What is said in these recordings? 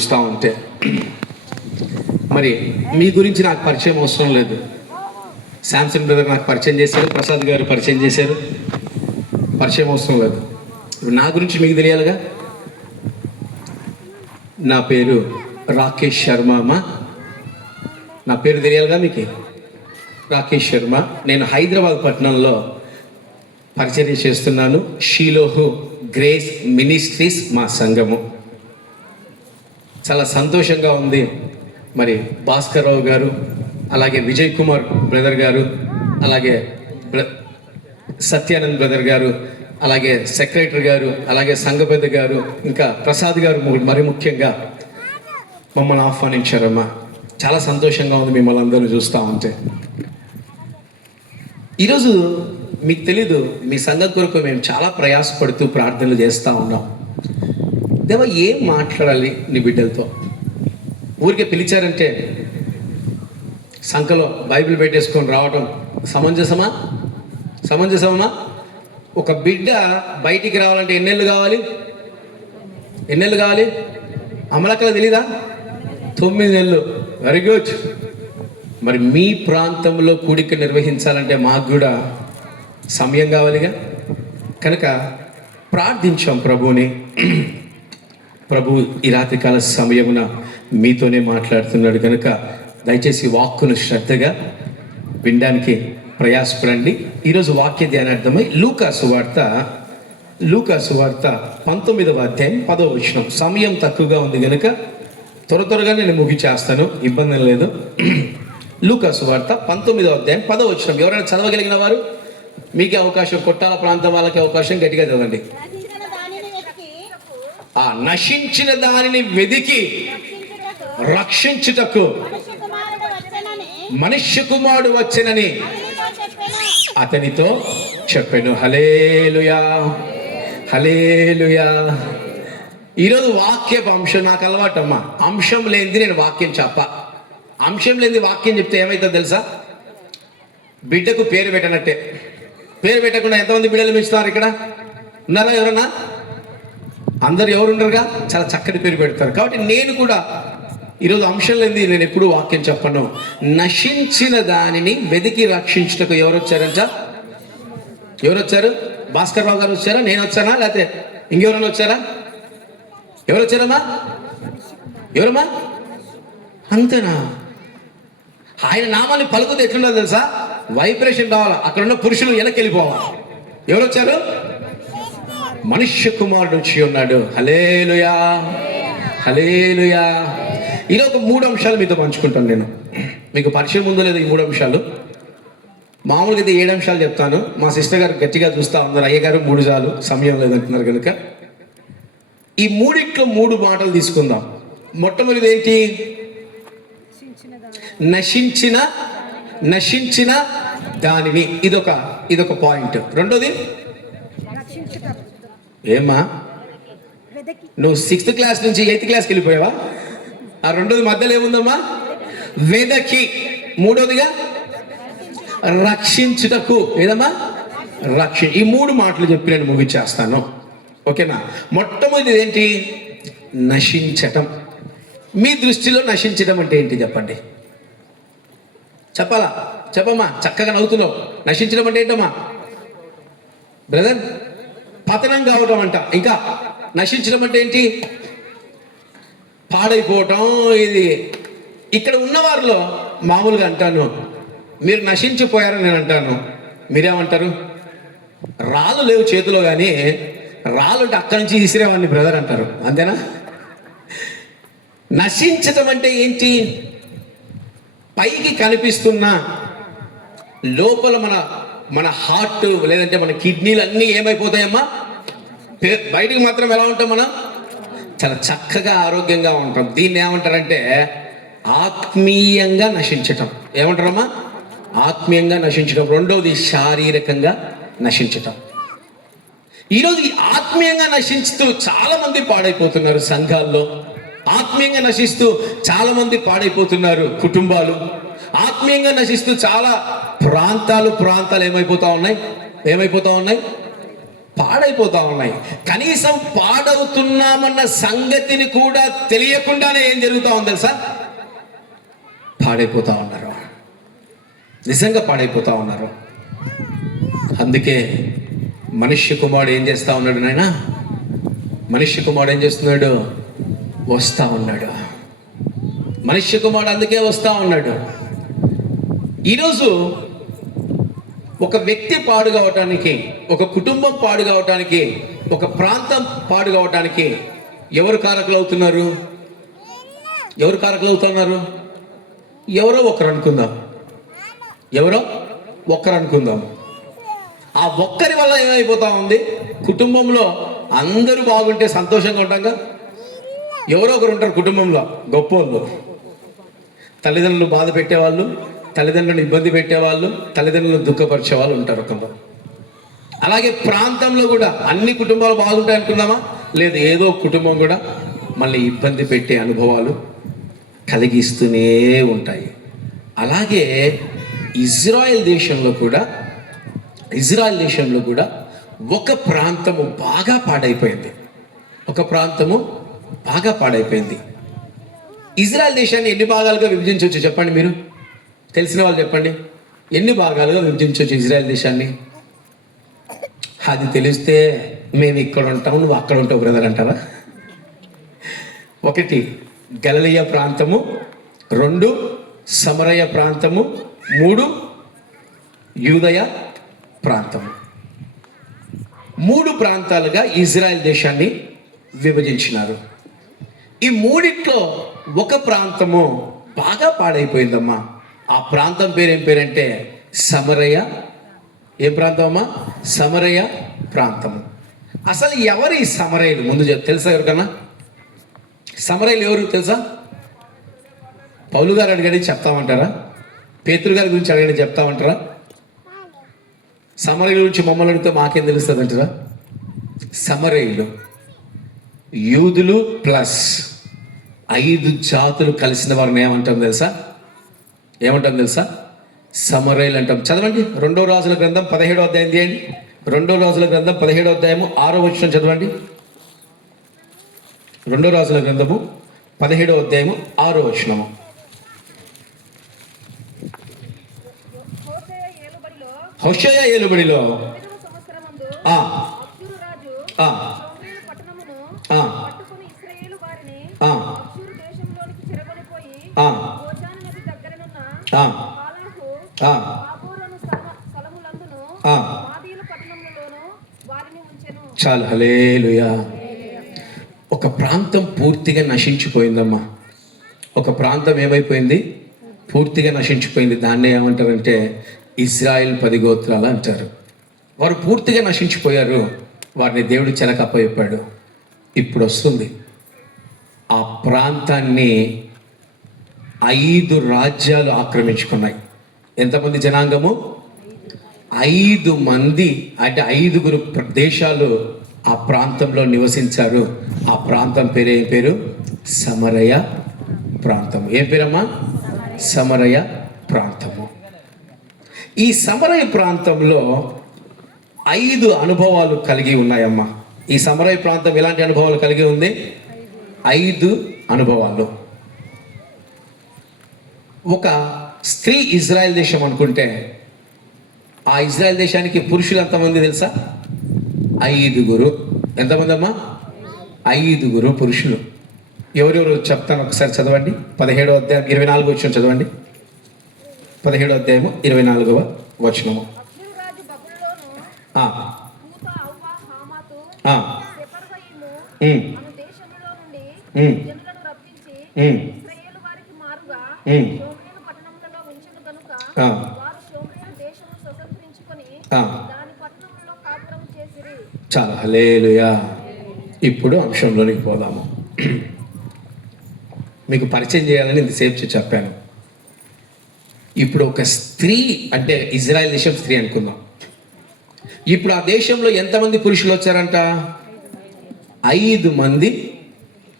చూస్తూ ఉంటే, మరి మీ గురించి నాకు పరిచయం అవసరం లేదు. శాంసన్ బ్రదర్ నాకు పరిచయం చేశారు, ప్రసాద్ గారు పరిచయం చేశారు, పరిచయం అవసరం లేదు. ఇప్పుడు నా గురించి మీకు తెలియాలిగా. నా పేరు రాకేష్ శర్మ అమ్మ. నా పేరు తెలియాలిగా మీకు. రాకేష్ శర్మ. నేను హైదరాబాద్ పట్టణంలో పరిచర్య చేస్తున్నాను. షీలోహు గ్రేస్ మినిస్ట్రీస్ మా సంఘము. చాలా సంతోషంగా ఉంది. మరి భాస్కర్ రావు గారు, అలాగే విజయ్ కుమార్ బ్రదర్ గారు, అలాగే సత్యానంద్ బ్రదర్ గారు, అలాగే సెక్రటరీ గారు, అలాగే సంఘ పెద్ద గారు, ఇంకా ప్రసాద్ గారు మరి ముఖ్యంగా మమ్మల్ని ఆహ్వానించారమ్మా. చాలా సంతోషంగా ఉంది మిమ్మల్ని అందరూ చూస్తూ ఉంటే. ఈరోజు మీకు తెలీదు, మీ సంఘం కొరకు మేము చాలా ప్రయాసపడుతూ ప్రార్థనలు చేస్తూ ఉన్నాం. దేవా, ఏం మాట్లాడాలి నీ బిడ్డలతో? ఊరికే పిలిచారంటే సంఖలో బైబిల్ పెట్టేసుకొని రావటం సమంజసమా? ఒక బిడ్డ బయటికి రావాలంటే ఎన్నేళ్ళు కావాలి? అమలక్కల తెలీదా? 9 నెలలు. Very good. మరి మీ ప్రాంతంలో కూడిక నిర్వహించాలంటే మాకు కూడా సమయం కావాలిగా. కనుక ప్రార్థించాం ప్రభువుని. ప్రభు ఈ రాత్రికాల సమయమున మీతోనే మాట్లాడుతున్నాడు కనుక దయచేసి వాక్కును శ్రద్ధగా వినడానికి ప్రయాసపడండి. ఈరోజు వాక్య ధ్యానార్థమై లూకాసు వార్త 19వ అధ్యాయం 10వ వచనం. సమయం తక్కువగా ఉంది కనుక త్వరగా నేను ముగిచేస్తాను, ఇబ్బంది లేదు. లూకాసు వార్త 19వ అధ్యాయం 10వ వచనం. ఎవరైనా చదవగలిగిన వారు, మీకే అవకాశం, కొట్టాల ప్రాంతం వాళ్ళకి అవకాశం, గట్టిగా చదవండి. ఆ నశించిన దానిని వెదికి రక్షించుటకు మనుష్య కుమారుడు వచ్చెనని అతనితో చెప్పెను. హల్లెలూయా, హల్లెలూయా. ఈరోజు వాక్యపు అంశం నాకు అలవాటమ్మా. అంశం లేనిది నేను వాక్యం అంశం లేనిది వాక్యం చెప్తే ఏమవుతుందో తెలుసా? బిడ్డకు పేరు పెట్టనట్టే. పేరు పెట్టకుండా ఎంతమంది బిడ్డలు పెంచుతారు ఇక్కడ? ఉన్నారా ఎవరన్నా? అందరు ఎవరున్నారుగా? చాలా చక్కటి పేరు పెడతారు. కాబట్టి నేను కూడా ఈరోజు అంశం లేనిది నేను ఎప్పుడు వాక్యం చెప్పను. నశించిన దానిని వెతికి రక్షించుటకు ఎవరు వచ్చారు? భాస్కర్ రావు గారు వచ్చారా? నేను వచ్చానా? లేకపోతే ఇంకెవరైనా వచ్చారా? ఎవరు వచ్చారమ్మా? అంతేనా? ఆయన నామాన్ని పలుకుతే ఎట్లుండో తెలుసా? వైబ్రేషన్ రావాలా. అక్కడ ఉన్న పురుషులు వెనక్కి వెళ్ళిపోవాలి. ఎవరు వచ్చారు? మనుష్య కుమారుడు వచ్చి ఉన్నాడు. హల్లెలూయా, హల్లెలూయా. ఈరోజు 3 అంశాలు మీతో పంచుకుంటాను నేను. మీకు పరిచయం ఉందో లేదో ఈ 3 అంశాలు. మామూలుగా అయితే 7 అంశాలు చెప్తాను. మా సిస్టర్ గారు గట్టిగా చూస్తూ ఉన్నారు, అయ్యగారు 3 చాలు, సమయం లేదంటున్నారు కనుక ఈ 3 మాటలు తీసుకుందాం. మొట్టమొదటిది ఏంటి? నశించిన దానిని. ఇదొక పాయింట్. రెండోది ఏమా, నువ్వు 6th క్లాస్ నుంచి 8th క్లాస్కి వెళ్ళిపోయావా? ఆ రెండోది మధ్యలో ఏముందమ్మా? వెదకి. మూడోదిగా రక్షించుటకు. ఏదమ్మా? ఈ 3 మాటలు చెప్పి నేను ముగిచేస్తాను, ఓకేనా? మొట్టమొదటిది ఏంటి? నశించటం. మీ దృష్టిలో నశించటం అంటే ఏంటి చెప్పండి? చెప్పమ్మా, చక్కగా నవ్వుతున్నావు. నశించడం అంటే ఏంటమ్మా బ్రదర్? పతనం కావటం అంట. ఇంకా నశించడం అంటే ఏంటి? పాడైపోవటం. ఇది ఇక్కడ ఉన్న వారిలో మామూలుగా అంటాను, మీరు నశించిపోయారని నేను అంటాను. మీరేమంటారు? రాళ్ళు లేవు చేతిలో, కానీ రాళ్ళు అంటే అక్కడి నుంచి విసిరేవాడిని బ్రదర్ అంటారు. అంతేనా? నశించటం అంటే ఏంటి? పైకి కనిపిస్తున్న లోపల మన హార్ట్ లేదంటే మన కిడ్నీలు అన్నీ ఏమైపోతాయమ్మా? బయటికి మాత్రం ఎలా ఉంటాం? మనం చాలా చక్కగా ఆరోగ్యంగా ఉంటాం. దీన్ని ఏమంటారంటే ఆత్మీయంగా నశించటం. ఏమంటారమ్మా? ఆత్మీయంగా నశించటం. రెండవది శారీరకంగా నశించటం. ఈరోజు ఈ ఆత్మీయంగా నశించుతూ చాలా మంది పాడైపోతున్నారు సంఘాల్లో. ఆత్మీయంగా నశిస్తూ చాలా మంది పాడైపోతున్నారు కుటుంబాలు. ఆత్మీయంగా నశిస్తూ చాలా ప్రాంతాలు ఏమైపోతా ఉన్నాయి? పాడైపోతా ఉన్నాయి. కనీసం పాడవుతున్నామన్న సంగతిని కూడా తెలియకుండానే ఏం జరుగుతా ఉంది తెలుసా? పాడైపోతా ఉన్నారు, నిజంగా పాడైపోతా ఉన్నారు. అందుకే మనుష్య కుమారుడు ఏం చేస్తా ఉన్నాడు నాయన? మనుష్య కుమారుడు ఏం చేస్తున్నాడు? వస్తా ఉన్నాడు. మనుష్య కుమారుడు అందుకే వస్తా ఉన్నాడు. ఈరోజు ఒక వ్యక్తి పాడు కావటానికి, ఒక కుటుంబం పాడు కావటానికి, ఒక ప్రాంతం పాడు కావటానికి ఎవరు కారకులు అవుతున్నారు? ఎవరు కారకులు అవుతున్నారు? ఎవరో ఒకరు అనుకుందాం, ఎవరో ఒక్కరు అనుకుందాం. ఆ ఒక్కరి వల్ల ఏమైపోతా ఉంది? కుటుంబంలో అందరూ బాగుంటే సంతోషంగా ఉంటాంగా. ఎవరో ఒకరు ఉంటారు కుటుంబంలో గొప్పోళ్ళు, తల్లిదండ్రులు బాధ పెట్టేవాళ్ళు, తల్లిదండ్రులను ఇబ్బంది పెట్టేవాళ్ళు, తల్లిదండ్రులను దుఃఖపరిచే వాళ్ళు ఉంటారు కొందరు. అలాగే ప్రాంతంలో కూడా అన్ని కుటుంబాలు బాగుంటాయి అనుకుందామా? లేదు, ఏదో కుటుంబం కూడా మళ్ళీ ఇబ్బంది పెట్టే అనుభవాలు కలిగిస్తూనే ఉంటాయి. అలాగే ఇజ్రాయెల్ దేశంలో కూడా ఒక ప్రాంతము బాగా పాడైపోయింది. ఒక ప్రాంతము బాగా పాడైపోయింది. ఇజ్రాయెల్ దేశాన్ని ఎన్ని భాగాలుగా విభజించవచ్చు చెప్పండి? మీరు తెలిసిన వాళ్ళు చెప్పండి, ఎన్ని భాగాలుగా విభజించవచ్చు ఇజ్రాయెల్ దేశాన్ని? అది తెలిస్తే మేము ఇక్కడ ఉంటాం, నువ్వు అక్కడ ఉంటావు బ్రదర్ అంటారా? 1 గలిలయ ప్రాంతము, 2 సమరయ ప్రాంతము, 3 యూదయ ప్రాంతము. 3 ప్రాంతాలుగా ఇజ్రాయెల్ దేశాన్ని విభజించినారు. ఈ 3లో ఒక ప్రాంతము బాగా పాడైపోయిందమ్మా. ఆ ప్రాంతం పేరు ఏం పేరంటే సమరయ. ఏం ప్రాంతం అమ్మా? సమరయ ప్రాంతము. అసలు ఎవరు ఈ సమరయులు? ముందు తెలుసా ఎవరికన్నా? సమరయులు ఎవరు తెలుసా? పౌలు గారు అడిగడి చెప్తామంటారా? పేతురు గారి గురించి అడిగడి చెప్తామంటారా? సమరయుల గురించి మమ్మల్ని అడిగితే మాకేం తెలుస్తుంది అంటారా? సమరయులు యూదులు ప్లస్ 5 జాతులు కలిసిన వారిని ఏమంటాం తెలుసా? సమరయులు అంటాం. చదవండి 2 రాజుల గ్రంథం 17వ అధ్యాయం తీయండి. 2 రాజుల గ్రంథం 17వ అధ్యాయము 6వ వచనం చదవండి. 2 రాజుల గ్రంథము 17వ అధ్యాయము 6వ వచనము. హోషేయ ఏలుబడిలో చాలు, హల్లెలూయా. ఒక ప్రాంతం పూర్తిగా నశించిపోయిందమ్మా. ఒక ప్రాంతం ఏమైపోయింది? పూర్తిగా నశించిపోయింది. దాన్ని ఏమంటారంటే ఇజ్రాయెల్ 10 గోత్రాలు అంటారు. వారు పూర్తిగా నశించిపోయారు. వారిని దేవుడు చెరకప్పచెప్పాడు. ఇప్పుడు వస్తుంది ఆ ప్రాంతాన్ని 5 రాజ్యాలు ఆక్రమించుకున్నాయి. ఎంతమంది జనాంగము? 5 మంది, అంటే 5 దేశాలు ఆ ప్రాంతంలో నివసించారు. ఆ ప్రాంతం పేరు ఏం పేరు? సమరయ ప్రాంతం. ఏం పేరమ్మా? సమరయ ప్రాంతము. ఈ సమరయ ప్రాంతంలో 5 అనుభవాలు కలిగి ఉన్నాయమ్మా. ఈ సమరయ ప్రాంతం ఎలాంటి అనుభవాలు కలిగి ఉంది? 5 అనుభవాలు. ఒక స్త్రీ ఇజ్రాయెల్ దేశం అనుకుంటే ఆ ఇజ్రాయెల్ దేశానికి పురుషులు ఎంతమంది తెలుసా? 5. ఎంతమంది అమ్మా? 5 పురుషులు. ఎవరెవరు చెప్తాను ఒకసారి చదవండి. 17వ అధ్యాయం 24వ వచనం చదవండి. 17వ అధ్యాయము 24వ వచనము. చాలా, హల్లెలూయా. ఇప్పుడు అంశంలోనికి పోదాము. మీకు పరిచయం చేయాలని ఇంతసేపు చెప్పాను. ఇప్పుడు ఒక స్త్రీ, అంటే ఇజ్రాయెల్ దేశం స్త్రీ అనుకుందాం. ఇప్పుడు ఆ దేశంలో ఎంతమంది పురుషులు వచ్చారంట? 5 మంది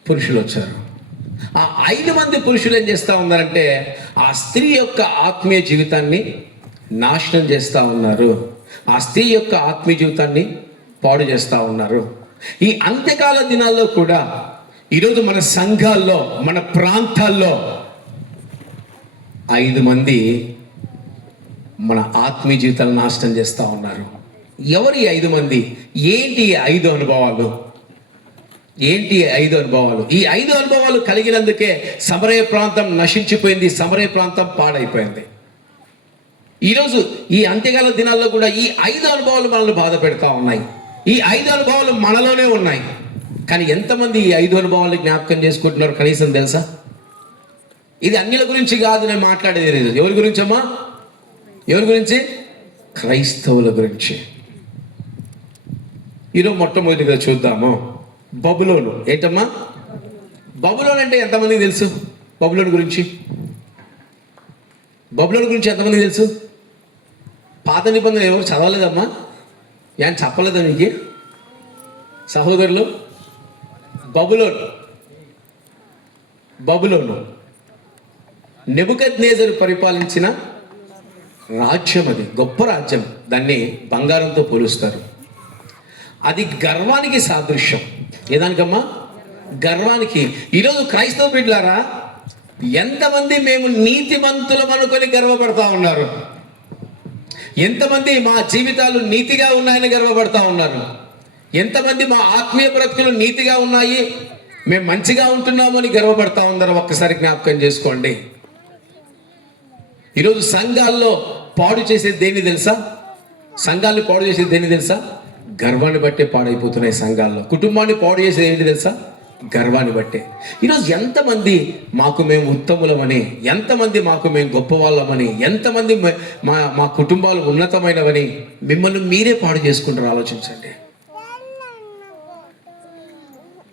పురుషులు వచ్చారు. ఆ 5 మంది పురుషులు ఏం చేస్తూ ఉన్నారంటే ఆ స్త్రీ యొక్క ఆత్మీయ జీవితాన్ని నాశనం చేస్తూ ఉన్నారు. ఆ స్త్రీ యొక్క ఆత్మీయ జీవితాన్ని పాడు చేస్తూ ఉన్నారు. ఈ అంత్యకాల దినాల్లో కూడా ఈరోజు మన సంఘాల్లో, మన ప్రాంతాల్లో 5 మంది మన ఆత్మీయ జీవితాలను నాశనం చేస్తూ ఉన్నారు. ఎవరు ఈ 5 మంది? ఏంటి ఈ 5 అనుభవాలు? ఏంటి 5 అనుభవాలు? ఈ 5 అనుభవాలు కలిగినందుకే సమరయ ప్రాంతం నశించిపోయింది, సమరయ ప్రాంతం పాడైపోయింది. ఈరోజు ఈ అంత్యకాల దినాల్లో కూడా ఈ 5 అనుభవాలు మనల్ని బాధ పెడతా ఉన్నాయి. ఈ 5 అనుభవాలు మనలోనే ఉన్నాయి. కానీ ఎంతమంది ఈ 5 అనుభవాలు జ్ఞాపకం చేసుకుంటున్నారు కనీసం తెలుసా? ఇది అన్యుల గురించి కాదు నేను మాట్లాడేది. ఎవరి గురించి అమ్మా? ఎవరి గురించి? క్రైస్తవుల గురించి. ఈరోజు మొట్టమొదటిగా చూద్దాము బబులోను. ఏంటమ్మా బబులోన్ అంటే ఎంతమందికి తెలుసు? బబులోను గురించి ఎంతమందికి తెలుసు? పాత నిబంధనలు ఎవరు చదవలేదమ్మా? ఏం చెప్పలేదా మీకు సహోదరులు? బబులోను నెబుకద్నెజరు పరిపాలించిన రాజ్యం. అది గొప్ప రాజ్యం. దాన్ని బంగారంతో పోలుస్తారు. అది గర్వానికి సాదృశ్యం. ఏదానికమ్మా? గర్వానికి. ఈరోజు క్రైస్తవ బిడ్డలారా, ఎంతమంది మేము నీతిమంతులం అనుకొని గర్వపడతా ఉన్నారు? ఎంతమంది మా జీవితాలు నీతిగా ఉన్నాయని గర్వపడతా ఉన్నారు? ఎంతమంది మా ఆత్మీయ బ్రతుకులు నీతిగా ఉన్నాయి, మేము మంచిగా ఉంటున్నాము అని గర్వపడతా ఉన్నారు? ఒక్కసారి జ్ఞాపకం చేసుకోండి. ఈరోజు సంఘాల్లో పాడు చేసేది దేన్ని తెలుసా? సంఘాన్ని పాడు చేసేది దేన్ని తెలుసా? గర్వాన్ని బట్టే పాడైపోతున్నాయి సంఘాల్లో. కుటుంబాన్ని పాడు చేసేది ఏంటి తెలుసా? గర్వాన్ని బట్టే. ఈరోజు ఎంతమంది మాకు మేము ఉత్తములమని, ఎంతమంది మాకు మేము గొప్పవాళ్ళమని, ఎంతమంది మా కుటుంబాలు ఉన్నతమైనవని మిమ్మల్ని మీరే పాడు చేసుకుంటారు. ఆలోచించండి.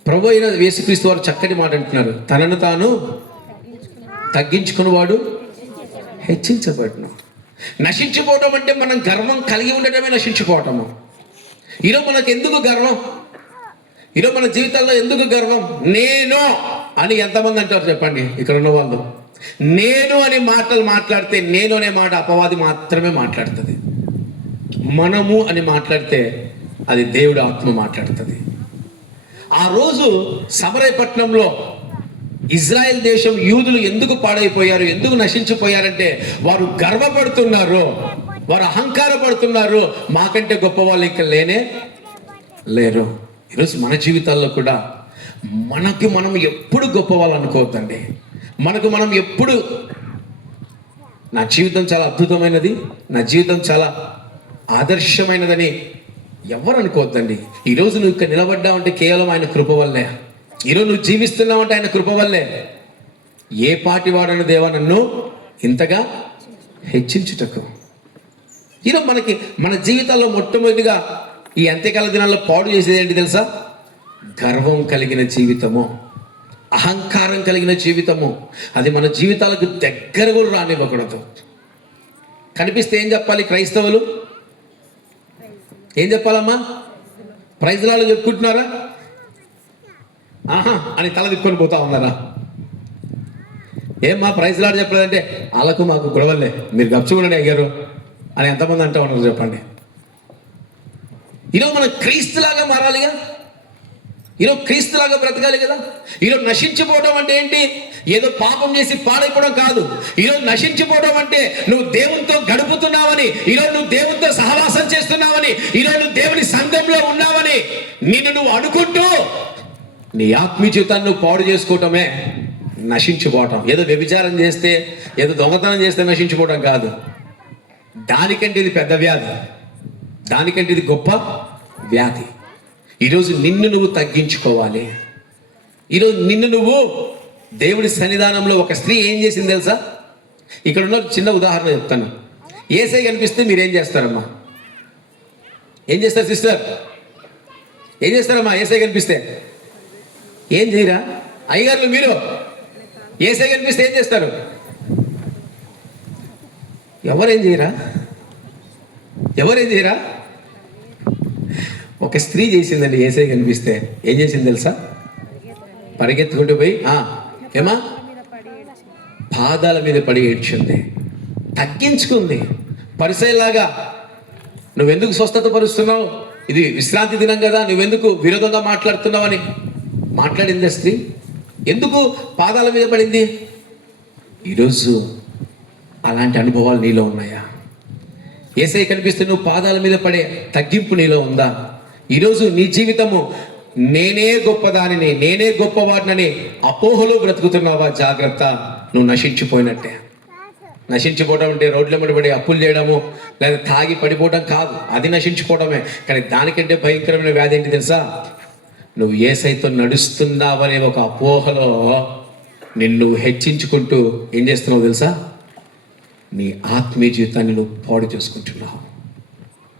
ప్రభు అయిన యేసుక్రీస్తు వారు చక్కటి మాట అంటున్నారు, తనను తాను తగ్గించుకున్నవాడు హెచ్చించబడును. నశించిపోవటం అంటే మనం గర్వం కలిగి ఉండటమే నశించిపోవటము. ఈరోజు మనకు ఎందుకు గర్వం? ఈరోజు మన జీవితాల్లో ఎందుకు గర్వం? నేను అని ఎంతమంది అంటారు చెప్పండి? ఇక్కడ ఉన్న వాళ్ళు నేను అనే మాటలు మాట్లాడితే, నేను అనే మాట అపవాది మాత్రమే మాట్లాడుతుంది. మనము అని మాట్లాడితే అది దేవుడు ఆత్మ మాట్లాడుతుంది. ఆ రోజు సమరయపట్నంలో ఇజ్రాయెల్ దేశం యూదులు ఎందుకు పాడైపోయారు, ఎందుకు నశించిపోయారంటే వారు గర్వపడుతున్నారు, వారు అహంకారపడుతున్నారు. మాకంటే గొప్ప వాళ్ళు ఇంకా లేరు. ఈరోజు మన జీవితాల్లో కూడా మనకి మనం ఎప్పుడు గొప్ప వాళ్ళు అనుకోవద్దండి. మనకు మనం ఎప్పుడు నా జీవితం చాలా అద్భుతమైనది, నా జీవితం చాలా ఆదర్శమైనదని ఎవరు అనుకోవద్దండి. ఈరోజు నువ్వు ఇక్కడ నిలబడ్డావంటే కేవలం ఆయన కృప వల్లే. ఈరోజు నువ్వు జీవిస్తున్నావంటే ఆయన కృప వల్లే. ఏ పాటి వాడను దేవా నన్ను ఇంతగా హెచ్చించుటకు. ఈరోజు మన జీవితాల్లో మొట్టమొదటిగా ఈ అంత్యకాల దినాల్లో పాడు చేసేది ఏంటి తెలుసా? గర్వం కలిగిన జీవితము, అహంకారం కలిగిన జీవితము. అది మన జీవితాలకు దగ్గర కూడా రానివ్వకూడదు. కనిపిస్తే ఏం చెప్పాలి? క్రైస్తవులు ఏం చెప్పాలమ్మా? ప్రైజ్ లాలు చెప్పుకుంటున్నారా? ఆహా అని తల తిప్పుకొని పోతా ఉన్నారా? ఏమ్మా ప్రైజ్ లాడు చెప్పలేదంటే వాళ్ళకు మాకు గొడవలే, మీరు గప్చుకుని అయ్యారు అని ఎంతమంది అంటూ ఉన్నారు చెప్పండి. ఈరోజు మనం క్రీస్తులాగా మారాలిగా. ఈరోజు క్రీస్తులాగా బ్రతకాలి కదా. ఈరోజు నశించిపోవడం అంటే ఏంటి? ఏదో పాపం చేసి పాడైపోవడం కాదు. ఈరోజు నశించిపోవడం అంటే నువ్వు దేవునితో గడుపుతున్నావని, ఈరోజు నువ్వు దేవునితో సహవాసం చేస్తున్నావని, ఈరోజు నువ్వు దేవుని సంఘంలో ఉన్నావని నిన్ను నువ్వు అనుకుంటూ నీ ఆత్మీయ జీవితాన్ని నువ్వు పాడు చేసుకోవటమే నశించిపోవటం. ఏదో వ్యభిచారం చేస్తే, ఏదో దొంగతనం చేస్తే నశించిపోవడం కాదు. దానికంటే ఇది పెద్ద వ్యాధి, దానికంటే ఇది గొప్ప వ్యాధి. ఈరోజు నిన్ను నువ్వు తగ్గించుకోవాలి. ఈరోజు నిన్ను నువ్వు దేవుడి సన్నిధానంలో. ఒక స్త్రీ ఏం చేసింది తెలుసా? ఇక్కడ ఉన్న చిన్న ఉదాహరణ చెప్తాను. యేసయ్య కనిపిస్తే మీరేం చేస్తారమ్మా? ఏం చేస్తారు సిస్టర్? ఏం చేస్తారమ్మా? యేసయ్య కనిపిస్తే ఏం చేయరా? అయ్యగారులు మీరు యేసయ్య కనిపిస్తే ఏం చేస్తారు? ఎవరేం చేయరా? ఒక స్త్రీ చేసిందండి. యేసయ్య కనిపిస్తే ఏం చేసింది తెలుసా? పరిగెత్తుకుంటూ పోయి ఏమా పాదాల మీద పడి ఏడ్చింది, తగ్గించుకుంది. పరిసయ్యలాగా నువ్వెందుకు స్వస్థత పరుస్తున్నావు, ఇది విశ్రాంతి దినం కదా, నువ్వెందుకు విరోధంగా మాట్లాడుతున్నావని మాట్లాడింది స్త్రీ. ఎందుకు పాదాల మీద పడింది? ఈరోజు అలాంటి అనుభవాలు నీలో ఉన్నాయా? యేసయ్య కనిపిస్తే నువ్వు పాదాల మీద పడే తగ్గింపు నీలో ఉందా? ఈరోజు నీ జీవితము నేనే గొప్పదానిని, నేనే గొప్పవాడినని అపోహలో బ్రతుకుతున్నావా? జాగ్రత్త, నువ్వు నశించిపోయినట్టే. నశించిపోవడం అంటే రోడ్ల మీద పడి అప్పులు చేయడము, లేదా తాగి పడిపోవడం కాదు, అది నశించిపోవడమే. కానీ దానికంటే భయంకరమైన వ్యాధి ఏంటి తెలుసా? నువ్వు యేసయ్యతో నడుస్తున్నావనే ఒక అపోహలో నిన్ను హెచ్చించుకుంటూ ఏం చేస్తున్నావు తెలుసా? నీ ఆత్మీయ జీవితాన్ని నువ్వు పాడు చేసుకుంటున్నావు.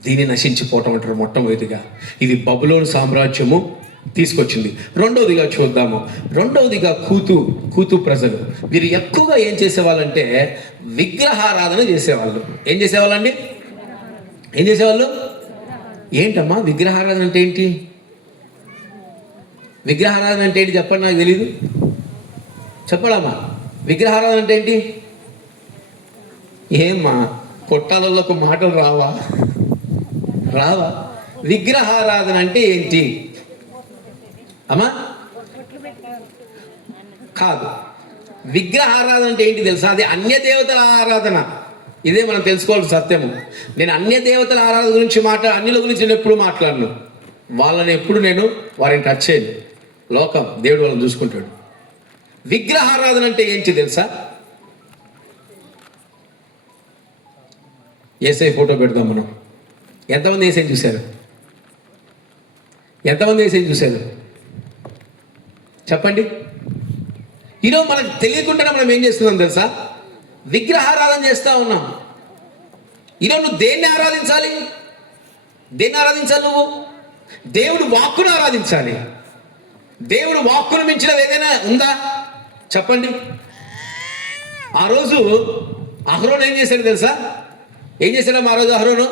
దీన్ని నశించిపోవటం అంటారు మొట్టమొదటిగా. ఇది బబులోను సామ్రాజ్యము తీసుకొచ్చింది. రెండవదిగా చూద్దాము. రెండవదిగా కూతు ప్రజలు. వీరు ఎక్కువగా ఏం చేసేవాళ్ళంటే విగ్రహారాధన చేసేవాళ్ళు. ఏం చేసేవాళ్ళండి? ఏం చేసేవాళ్ళు? ఏంటమ్మా విగ్రహారాధన అంటే ఏంటి? విగ్రహారాధన అంటే ఏంటి చెప్పండి, నాకు తెలీదు. చెప్పడమ్మా, విగ్రహారాధన అంటే ఏంటి? ఏమ్మా కొట్టాలకు మాటలు రావా? విగ్రహారాధన అంటే ఏంటి అమ్మా? కాదు. విగ్రహారాధన అంటే ఏంటి తెలుసా? అది అన్య దేవతల ఆరాధన. ఇదే మనం తెలుసుకోవాల్సిన సత్యము. నేను అన్య దేవతల ఆరాధన గురించి అన్యుల గురించి నేను ఎప్పుడు మాట్లాడను. వాళ్ళని ఎప్పుడు నేను వారిని టచ్ చేయను. లోకం, దేవుడు వాళ్ళని చూసుకుంటాడు. విగ్రహారాధన అంటే ఏంటి తెలుసా? యేసయ్య ఫోటో పెడదాం మనం. ఎంతమంది యేసయ్యని చూశారు? ఎంతమంది యేసయ్యని చూశారు చెప్పండి. ఈరోజు మనకు తెలియకుండానే మనం ఏం చేస్తున్నాం తెలుసా? విగ్రహారాధన చేస్తూ ఉన్నాం. ఈరోజు నువ్వు దేన్ని ఆరాధించాలి? దేన్ని ఆరాధించాలి? నువ్వు దేవుడు వాక్కును ఆరాధించాలి. దేవుడు వాక్కును మించినది ఏదైనా ఉందా చెప్పండి. ఆ రోజు అహరోను ఏం చేశాడు తెలుసా? ఏం చేశాడమ్మా ఆ రోజు అహరోను?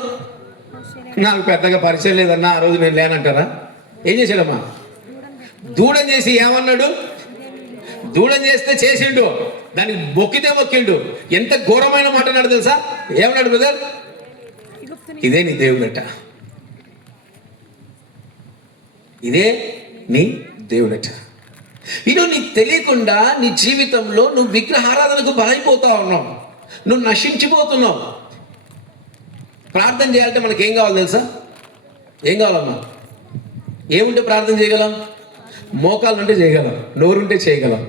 నాకు పెద్దగా పరిచయం లేదన్నా, ఆ రోజు నేను లేనంటారా? ఏం చేశాడమ్మా? దూడం చేసి ఏమన్నాడు? దూడం చేస్తే చేసిండు, దానికి మొక్కితే మొక్కిండు. ఎంత ఘోరమైన మాట అన్నాడు తెలుసా? ఏమన్నాడు బ్రదర్? ఇదే నీ దేవుడట, ఇదే నీ దేవుడట. ఈరోజు నీకు తెలియకుండా నీ జీవితంలో నువ్వు విగ్రహారాధనకు బలైపోతా ఉన్నావు, నువ్వు నశించిపోతున్నావు. ప్రార్థన చేయాలంటే మనకి ఏం కావాలి తెలుసా? ఏం కావాలమ్మా? ఏముంటే ప్రార్థన చేయగలం? మోకాలు ఉంటే చేయగలం, నోరుంటే చేయగలం.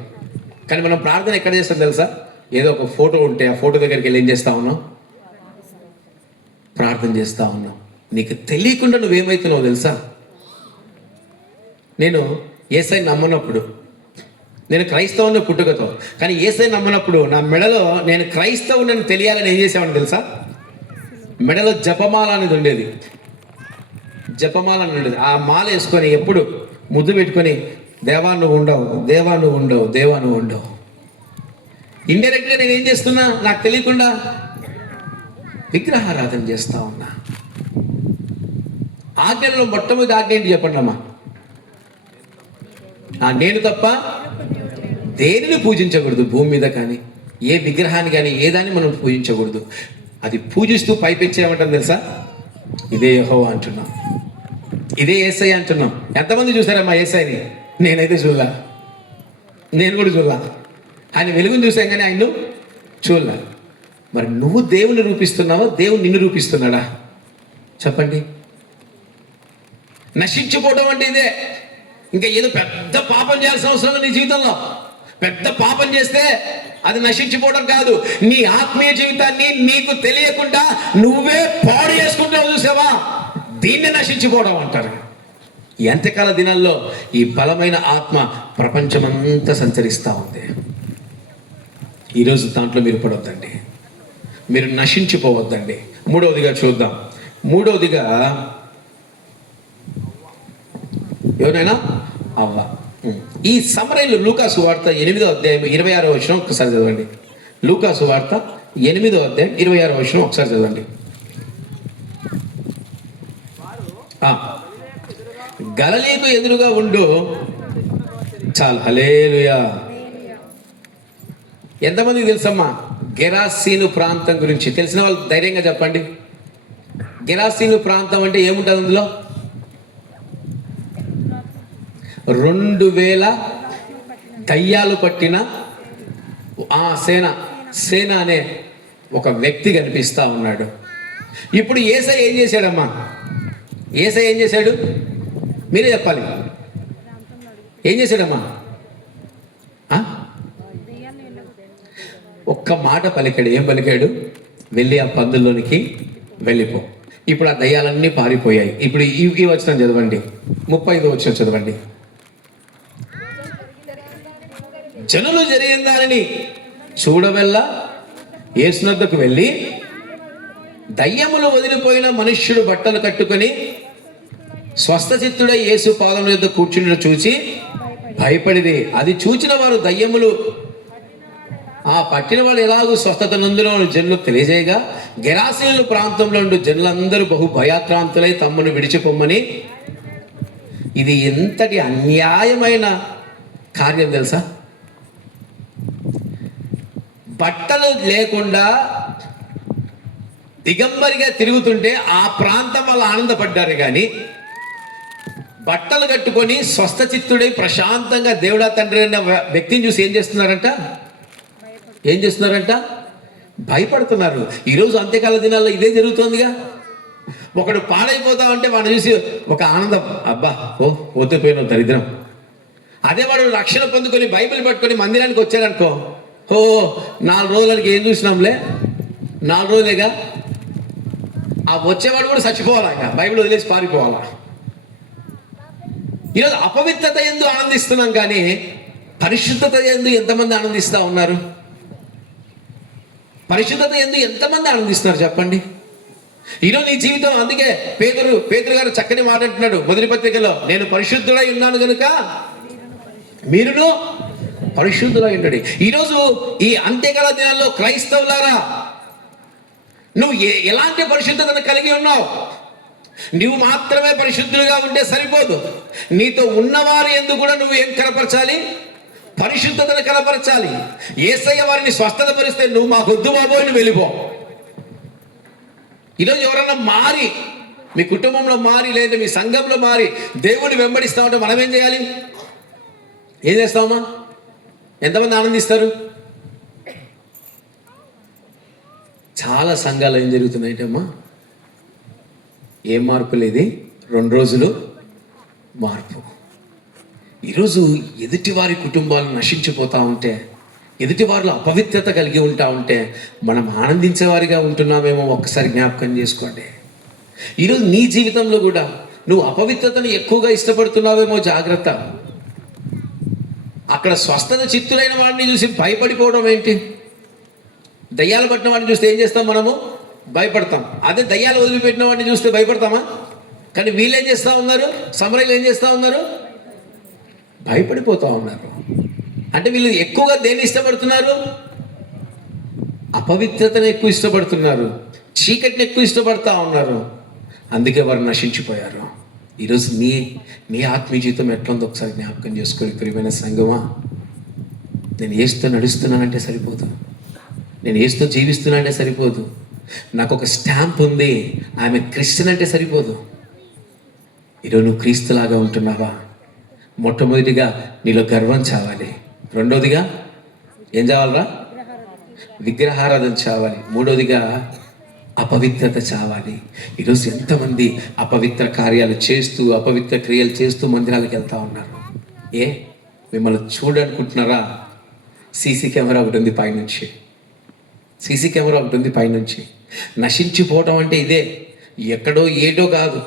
కానీ మనం ప్రార్థన ఎక్కడ చేస్తాం తెలుసా? ఏదో ఒక ఫోటో ఉంటే ఆ ఫోటో దగ్గరికి వెళ్ళి ఏం చేస్తా ఉన్నాం? ప్రార్థన చేస్తా ఉన్నాం. నీకు తెలియకుండా నువ్వేమవుతున్నావు తెలుసా? నేను యేసయ్యని నమ్మనప్పుడు, నేను క్రైస్తవుని పుట్టుకతో, కానీ యేసయ్యని నమ్మనప్పుడు నా మెడలో నేను క్రైస్తవుని తెలియాలని ఏం చేసేవాడిని తెలుసా? మెడలో జపమాల అనేది ఉండేది. జపమాల అని ఉండేది. ఆ మాల వేసుకొని ఎప్పుడు ముద్దు పెట్టుకొని దేవా నువ్వు ఉండవు, దేవా నువ్వు ఉండవు, దేవా నువ్వు ఉండవు. ఇండైరెక్ట్గా నేను ఏం చేస్తున్నా నాకు తెలియకుండా విగ్రహారాధన చేస్తా ఉన్నా. ఆజ్ఞలో మొట్టమొదటి ఆజ్ఞ ఏంటి చెప్పండి అమ్మా? నేను తప్ప దేనిని పూజించకూడదు భూమి మీద, కానీ ఏ విగ్రహాన్ని కానీ ఏ దాన్ని మనం పూజించకూడదు. అది పూజిస్తూ పైపెచ్చేయమంటాం తెలుసా? ఇదే యెహోవా అంటున్నాం, ఇదే యేసయ్య అంటున్నాం. ఎంతమంది చూసారమ్మా యేసయ్యని? నేనైతే చూడలా, నేను కూడా చూడలా. ఆయన వెలుగుని చూసాం కానీ ఆయన చూడలా. మరి నువ్వు దేవుని రూపిస్తున్నావా, దేవుడు నిన్ను రూపిస్తున్నాడా చెప్పండి? నశించిపోవడం అంటే ఇదే. ఇంకా ఏదో పెద్ద పాపం చేయాల్సిన అవసరం నీ జీవితంలో. పెద్ద పాపం చేస్తే అది నశించిపోవడం కాదు, నీ ఆత్మీయ జీవితాన్ని నీకు తెలియకుండా నువ్వే పాడు చేసుకుంటావు చూసావా, దీన్ని నశించిపోవడం అంటారు. ఈ అంత్యకాల దినాల్లో ఈ బలమైన ఆత్మ ప్రపంచమంతా సంచరిస్తూ ఉంది. ఈరోజు దాంట్లో మీరు పడొద్దండి, మీరు నశించిపోవద్దండి. మూడవదిగా చూద్దాం. మూడవదిగా ఎవరైనా అవ్వ. ఈ సమరయంలో లూకాసు వార్త 8వ అధ్యాయం 26వ వచనం ఒకసారి చదవండి. లూకాసు వార్త 8వ అధ్యాయం 26వ వచనం ఒకసారి చదవండి. గలిలయకు ఎదురుగా ఉండు. చాలు, హల్లెలూయా. ఎంతమందికి తెలుసమ్మా గెరాసీను ప్రాంతం గురించి? తెలిసిన వాళ్ళు ధైర్యంగా చెప్పండి. గెరాసీను ప్రాంతం అంటే ఏముంటుంది అందులో? 2000 దయ్యాలు పట్టిన ఆ సేన అనే ఒక వ్యక్తి కనిపిస్తా ఉన్నాడు. ఇప్పుడు యేసయ్య ఏం చేశాడమ్మా? యేసయ్య ఏం చేశాడు? మీరే చెప్పాలి. ఏం చేశాడమ్మా? ఒక్క మాట పలికాడు. ఏం పలికాడు? వెళ్ళి ఆ పందుల్లోనికి వెళ్ళిపో. ఇప్పుడు ఆ దయ్యాలన్నీ పారిపోయాయి. ఇప్పుడు ఈ వచనం చదవండి, 35వ వచనం చదవండి. జనులు జరిగిన దానిని చూడవెల్లా యేసునొద్దకు వెళ్ళి, దయ్యములు వదిలిపోయిన మనుష్యుడు బట్టలు కట్టుకొని స్వస్థచిత్తుడై యేసు పాదముల యొద్ద కూర్చుని చూచి భయపడిది. అది చూచిన వారు దయ్యములు పట్టిన వాళ్ళు ఎలాగూ స్వస్థత నందులో జనులు తెలియజేయగా, గెరాసీనుల ప్రాంతంలో ఉండి జనులందరూ బహు భయాక్రాంతులై తమ్మును విడిచిపోమ్మని. ఇది ఎంతటి అన్యాయమైన కార్యం తెలుసా? బట్టలు లేకుండా దిగంబరిగా తిరుగుతుంటే ఆ ప్రాంతం వాళ్ళు ఆనందపడ్డారు, కానీ బట్టలు కట్టుకొని స్వస్థచిత్తుడై ప్రశాంతంగా దేవుడా తండ్రి అన్న వ్యక్తిని చూసి ఏం చేస్తున్నారంట? భయపడుతున్నారు. ఈరోజు అంత్యకాల దినాల్లో ఇదే జరుగుతుందిగా. ఒకడు పాడైపోతా ఉంటే వాడిని చూసి ఒక ఆనందం, అబ్బా పోతే పోయిన దరిద్రం. అదే వాడు రక్షణ పొందుకొని బైబిల్ పట్టుకొని మందిరానికి వచ్చాడనుకో, 4 రోజులకి ఏం చూసినాంలే, 4 రోజులేగా. ఆ వచ్చేవాడు కూడా చచ్చిపోవాలా, ఇంకా బైబిల్ వదిలేసి పారిపోవాలా. ఈరోజు అపవిత్రత ఎందు ఆనందిస్తున్నాం, కానీ పరిశుద్ధత ఎందు ఎంతమంది ఆనందిస్తూ ఉన్నారు? పరిశుద్ధత ఎందు ఎంతమంది ఆనందిస్తున్నారు చెప్పండి? ఈరోజు నీ జీవితం. అందుకే పేతురు గారు చక్కని మాట అంటున్నాడు మొదటి పత్రికలో, నేను పరిశుద్ధుడై ఉన్నాను కనుక మీరును పరిశుద్ధులై ఉండండి. ఈరోజు ఈ అంత్యకాల దినాల్లో క్రైస్తవులారా, నువ్వు ఎలాంటి పరిశుద్ధతను కలిగి ఉన్నావు? నువ్వు మాత్రమే పరిశుద్ధులుగా ఉంటే సరిపోదు. నీతో ఉన్నవారి యందు కూడా నువ్వు ఏం కనపరచాలి? పరిశుద్ధతను కనపరచాలి. యేసయ్య వారిని స్వస్థత పరిస్తే నువ్వు మాకొద్దు బాబోయ్ నువ్వు వెళ్ళిపో. ఈరోజు ఎవరన్నా మారి, మీ కుటుంబంలో మారి, లేదా మీ సంఘంలో మారి దేవుడిని వెంబడిస్తా ఉంటే మనం ఏం చేయాలి? ఏం చేస్తామమ్మా? ఎంతమంది ఆనందిస్తారు? చాలా సంఘాలు ఏం జరుగుతున్నాయంటే అమ్మా, ఏం మార్పు లేదు, 2 రోజులు మార్పు. ఈరోజు ఎదుటివారి కుటుంబాలు నశించిపోతూ ఉంటే, ఎదుటివారిలో అపవిత్రత కలిగి ఉంటా ఉంటే మనం ఆనందించేవారిగా ఉంటున్నామేమో ఒక్కసారి జ్ఞాపకం చేసుకోండి. ఈరోజు నీ జీవితంలో కూడా నువ్వు అపవిత్రతను ఎక్కువగా ఇష్టపడుతున్నావేమో జాగ్రత్త. అక్కడ స్వస్థత చిత్తులైన వాడిని చూసి భయపడిపోవడం ఏంటి? దయ్యాలు పట్టిన వాడిని చూస్తే ఏం చేస్తాం? మనము భయపడతాం. అదే దయ్యాలు వదిలిపెట్టిన వాడిని చూస్తే భయపడతామా? కానీ వీళ్ళు ఏం చేస్తూ ఉన్నారు? సమరయులు ఏం చేస్తూ ఉన్నారు? భయపడిపోతూ ఉన్నారు. అంటే వీళ్ళు ఎక్కువగా దేన్ని ఇష్టపడుతున్నారు? అపవిత్రతను ఎక్కువ ఇష్టపడుతున్నారు, చీకటిని ఎక్కువ ఇష్టపడతా ఉన్నారు. అందుకే వారు నశించిపోయారు. ఈరోజు నీ ఆత్మీయ జీవితం ఎట్లుందో ఒకసారి జ్ఞాపకం చేసుకొని, ప్రియమైన సంఘమా, నేను యేసుతో నడుస్తున్నానంటే సరిపోదు, నేను యేసుతో జీవిస్తున్నానంటే సరిపోదు, నాకు ఒక స్టాంప్ ఉంది, ఆమె క్రిస్టియన్ అంటే సరిపోదు. ఈరోజు నువ్వు క్రీస్తులాగా ఉంటున్నావా? మొట్టమొదటిగా నీలో గర్వం చావాలి. రెండోదిగా ఏం చావాలరా? విగ్రహారాధన చావాలి. మూడోదిగా అపవిత్రత చావాలి. ఈరోజు ఎంతమంది అపవిత్ర కార్యాలు చేస్తూ, అపవిత్ర క్రియలు చేస్తూ మందిరాలకు వెళ్తూ ఉన్నారు. మిమ్మల్ని చూడనుకుంటున్నారా? సీసీ కెమెరా ఒకటి ఉంది పైనుంచి, సీసీ కెమెరా ఒకటి ఉంది పైనుంచి. నశించిపోవటం అంటే ఇదే, ఎక్కడో ఏటో కాదు.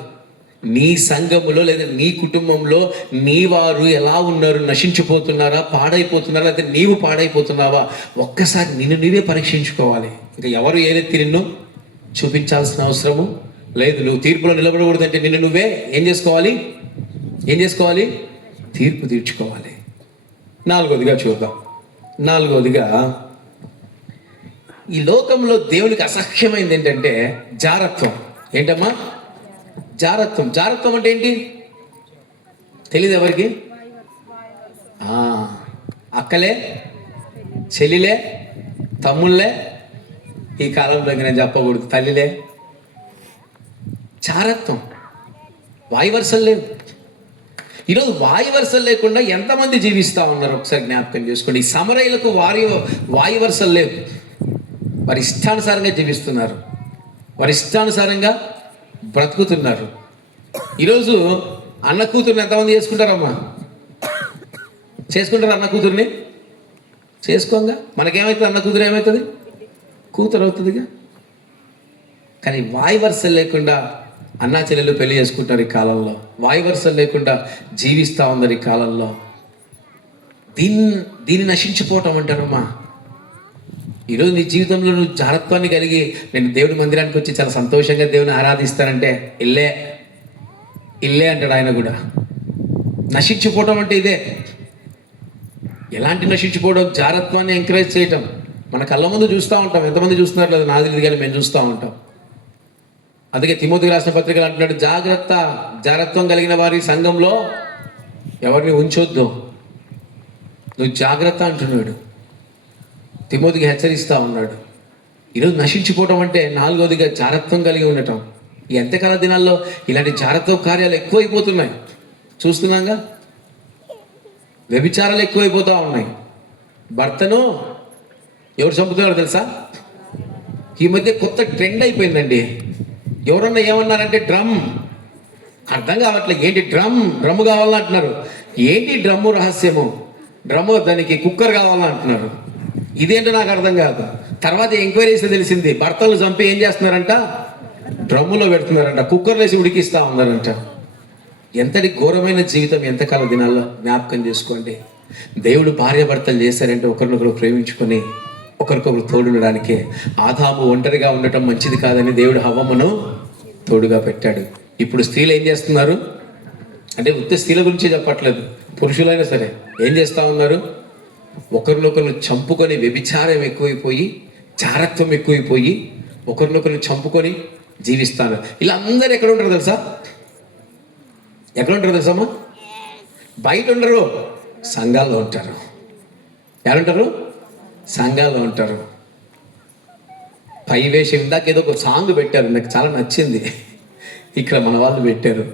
నీ సంఘములో లేదా నీ కుటుంబంలో నీ వారు ఎలా ఉన్నారు? నశించిపోతున్నారా? పాడైపోతున్నారా? లేదా నీవు పాడైపోతున్నావా? ఒక్కసారి నిన్ను నీవే పరీక్షించుకోవాలి. ఇంకా ఎవరు ఏదైతే నిన్ను చూపించాల్సిన అవసరము లేదు. నువ్వు తీర్పులో నిలబడకూడదంటే నిన్ను నువ్వే ఏం చేసుకోవాలి? తీర్పు తీర్చుకోవాలి. నాలుగోదిగా చూద్దాం. నాలుగోదిగా, ఈ లోకంలో దేవునికి అసహ్యమైంది ఏంటంటే జారత్వం. ఏంటమ్మా జారత్వం? జారత్వం అంటే ఏంటి తెలియదు ఎవరికి? అక్కలే, చెల్లిలే, తమ్ముళ్ళే, ఈ కాలంలో నేను చెప్పకూడదు, తల్లిలే. జారత్వం, వాయి వరుసలు లేవు. ఈరోజు వాయువర్సలు లేకుండా ఎంతమంది జీవిస్తూ ఉన్నారు ఒకసారి జ్ఞాపకం చేసుకోండి. ఈ సమరయులకు వాయువర్సలు లేవు. వారి ఇష్టానుసారంగా జీవిస్తున్నారు, వారి ఇష్టానుసారంగా బ్రతుకుతున్నారు. ఈరోజు అన్న కూతుర్ని ఎంతమంది చేసుకుంటారమ్మా? చేసుకుంటారు అన్న కూతుర్ని? చేసుకోంగా. మనకేమవుతుంది? అన్న కూతురు ఏమవుతుంది? కూతురు అవుతుందిగా. కానీ వాయువర్సలు లేకుండా అన్నా చెల్లెలు పెళ్లి చేసుకుంటారు ఈ కాలంలో. వాయువర్సలు లేకుండా జీవిస్తూ ఉన్నారు ఈ కాలంలో. దీన్ని నశించిపోవటం అంటారమ్మా. ఈరోజు నీ జీవితంలో నువ్వు జాగ్రత్తని కలిగి నేను దేవుడి మందిరానికి వచ్చి చాలా సంతోషంగా దేవుని ఆరాధిస్తానంటే ఇల్లే అంటాడు ఆయన కూడా. నశించిపోవటం అంటే ఇదే. ఎలాంటి నశించిపోవడం? జాగ్రత్తని ఎంకరేజ్ చేయటం. మన కళ్ళ ముందు చూస్తూ ఉంటాం. ఎంతమంది చూస్తున్నారు లేదు నాకు తెలియదు, కానీ మేము చూస్తూ ఉంటాం. అందుకే తిమోతికి రాసిన పత్రికలు అంటున్నాడు, జాగ్రత్తం కలిగిన వారి సంఘంలో ఎవరిని ఉంచొద్దు, నువ్వు జాగ్రత్త అంటున్నాడు. తిమోతికి హెచ్చరిస్తూ ఉన్నాడు. ఈరోజు నశించిపోవటం అంటే నాలుగవదిగా జాగ్రత్తం కలిగి ఉండటం. ఈ ఎంతకాల దినాల్లో ఇలాంటి జాగ్రత్త కార్యాలు ఎక్కువైపోతున్నాయి. చూస్తున్నాగా, వ్యభిచారాలు ఎక్కువైపోతూ ఉన్నాయి. భర్తను ఎవరు చంపుతున్నారు తెలుసా? ఈ మధ్య కొత్త ట్రెండ్ అయిపోయిందండి. ఎవరన్నా ఏమన్నారంటే డ్రమ్. అర్థం కావట్లేదు. ఏంటి డ్రమ్ కావాలంటున్నారు. ఏంటి డ్రమ్ము రహస్యము? డ్రమ్ము దానికి కుక్కర్ కావాలంటున్నారు. ఇదేంటో నాకు అర్థం కాదు. తర్వాత ఎంక్వైరీ చేస్తే తెలిసింది, భర్తలు చంపి ఏం చేస్తున్నారంట? డ్రమ్ములో పెడుతున్నారంట, కుక్కర్లో వేసి ఉడికిస్తూ ఉన్నారంట. ఎంతటి ఘోరమైన జీవితం ఎంతకాల దినాల్లో జ్ఞాపకం చేసుకోండి. దేవుడు భార్య భర్తలు చేశారంటే ఒకరినొకరు ప్రేమించుకొని ఒకరికొకరు తోడుండడానికే. ఆదాము ఒంటరిగా ఉండటం మంచిది కాదని దేవుడు హవ్వమును తోడుగా పెట్టాడు. ఇప్పుడు స్త్రీలు ఏం చేస్తున్నారు అంటే, ఉత్త స్త్రీల గురించి చెప్పట్లేదు, పురుషులైనా సరే ఏం చేస్తూ ఉన్నారు? ఒకరినొకరు చంపుకొని, వ్యభిచారం ఎక్కువైపోయి, చారత్వం ఎక్కువైపోయి ఒకరినొకరు చంపుకొని జీవిస్తారు. ఇలా అందరూ ఎక్కడ ఉంటారు తెలుసా? ఎక్కడ ఉంటారు తెలుసమ్మా? బయట ఉండరు, సంఘాల్లో ఉంటారు. ఎవరుంటారు? సంఘాల్లో ఉంటారు. పై వేషం. ఇందాక ఏదో ఒక సాంగ్ పెట్టారు, నాకు చాలా నచ్చింది. ఇక్కడ మన వాళ్ళు పెట్టారు,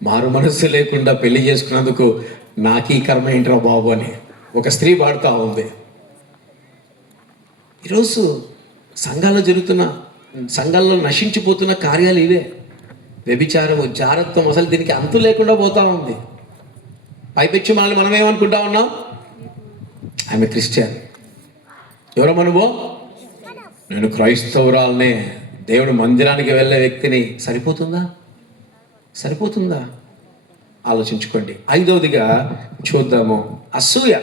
మారు మనస్సు లేకుండా పెళ్లి చేసుకున్నందుకు నాకు ఈ కర్మ ఏంట్రా బాబు అని ఒక స్త్రీ పాడుతూ ఉంది. ఈరోజు సంఘాల్లో నశించిపోతున్న కార్యాలు ఇవే. వ్యభిచారము, జారత్వం, అసలు దీనికి అంతు లేకుండా పోతా ఉంది. పైపెచ్చి మనం ఏమనుకుంటా ఉన్నాం? ఆమె క్రిస్టియన్. ఎవరమ్మా నువ్వు? నేను క్రైస్తవురాలనే. దేవుడు మందిరానికి వెళ్ళే వ్యక్తిని. సరిపోతుందా? ఆలోచించుకోండి. ఐదవదిగా చూద్దాము, అసూయ.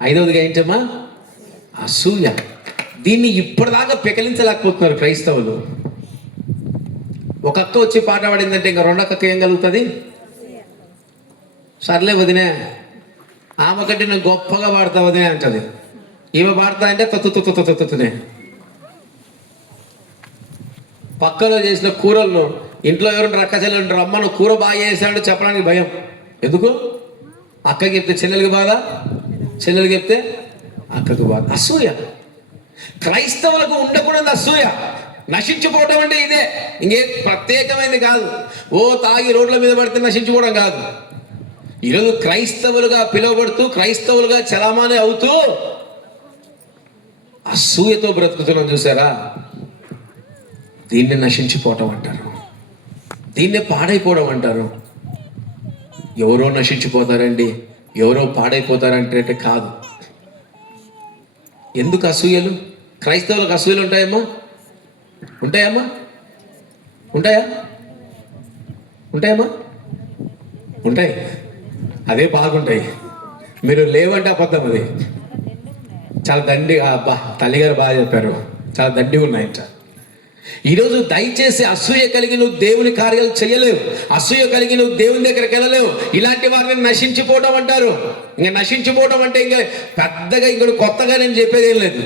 ఐదవదిగా ఏంటమ్మా? అసూయ. దీన్ని ఇప్పటిదాకా పెకలించలేకపోతున్నారు క్రైస్తవులు. ఒక అక్క వచ్చి పాట పాడిందంటే ఇంకా రెండో అక్క ఏం కలుగుతుంది? సర్లే వదినే, ఆమె కంటే నేను గొప్పగా పాడతా వదినే అంటది. ఈమె పాడతా అంటే తొత్తునే. పక్కలో చేసిన కూరలను ఇంట్లో ఎవరు రక్క చెల్లెలు ఉంటారు, అమ్మ నువ్వు కూర బాగా చేశాడు చెప్పడానికి భయం. ఎందుకు? అక్కకి చెప్తే చెల్లెలకి బాధ, చెల్లెలకి చెప్తే అక్కకు బాధ. అసూయ. క్రైస్తవులకు ఉండకూడదు అసూయ. నశించిపోవటం అంటే ఇదే, ఇంకే ప్రత్యేకమైనది కాదు. తాగి రోడ్ల మీద పడితే నశించుకోవడం కాదు. ఈరోజు క్రైస్తవులుగా పిలువబడుతూ, క్రైస్తవులుగా చలామణి అవుతూ అసూయతో బ్రతుకుతున్నాం చూసారా? దీన్ని నశించిపోవటం అంటారు, దీన్నే పాడైపోవడం అంటారు. ఎవరో నశించిపోతారండి, ఎవరో పాడైపోతారంటే కాదు. ఎందుకు అసూయలు? క్రైస్తవులకు అసూయలు ఉంటాయమ్మా? ఉంటాయమ్మా? ఉంటాయి. అదే బాగుంటాయి. మీరు లేవంటే అబద్ధం. అది చాలా దండి. అబ్బా, తల్లిగారు బాగా చెప్పారు. చాలా దండిగా ఉన్నాయంట. ఈరోజు దయచేసి అసూయ కలిగి నువ్వు దేవుని కార్యాలు చేయలేవు. అసూయ కలిగి నువ్వు దేవుని దగ్గరికి వెళ్ళలేవు. ఇలాంటి వారిని నశించిపోవడం అంటారు. ఇంకా నశించిపోవడం అంటే ఇంకా పెద్దగా ఇంకోటి కొత్తగా నేను చెప్పేది ఏం లేదు.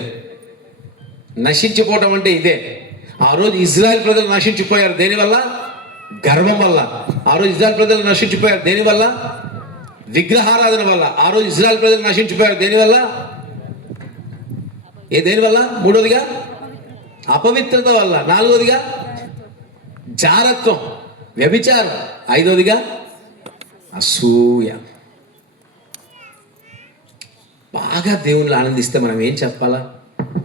నశించిపోవడం అంటే ఇదే. ఆ రోజు ఇజ్రాయెల్ ప్రజలు నశించిపోయారు దేనివల్ల? గర్వం వల్ల. ఆ రోజు ఇజ్రాయెల్ ప్రజలు నశించిపోయారు దేనివల్ల? విగ్రహారాధన వల్ల. ఆ రోజు ఇజ్రాయెల్ ప్రజలు నశించిపోయారు దేనివల్ల? దేనివల్ల? మూడోదిగా అపవిత్రత వల్ల. నాలుగోదిగా జారత్వం. వ్యభిచారం. ఐదోదిగా అసూయ. బాగా దేవుళ్ళు ఆనందిస్తే మనం ఏం చెప్పాలా?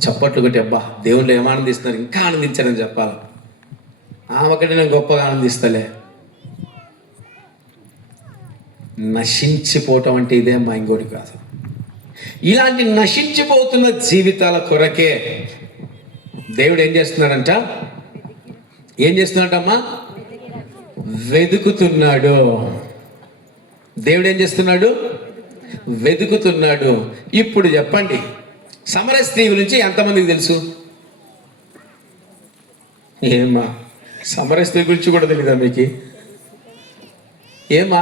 చప్పట్లు కొట్టి అబ్బా దేవుళ్ళు ఏం ఆనందిస్తున్నారు, ఇంకా ఆనందించారని చెప్పాలా? ఒకటి నేను గొప్పగా ఆనందిస్తలే. నశించిపోవటం అంటే ఇదే అమ్మా, ఇంకోటి కాదు. ఇలాంటి నశించిపోతున్న జీవితాల కొరకే దేవుడు ఏం చేస్తున్నాడంట? ఏం చేస్తున్నాడమ్మా? వెతుకుతున్నాడు. దేవుడు ఏం చేస్తున్నాడు? వెతుకుతున్నాడు. ఇప్పుడు చెప్పండి, సమర స్త్రీ గురించి ఎంతమందికి తెలుసు? ఏమా సమర స్త్రీ గురించి కూడా తెలీదా మీకు? ఏమా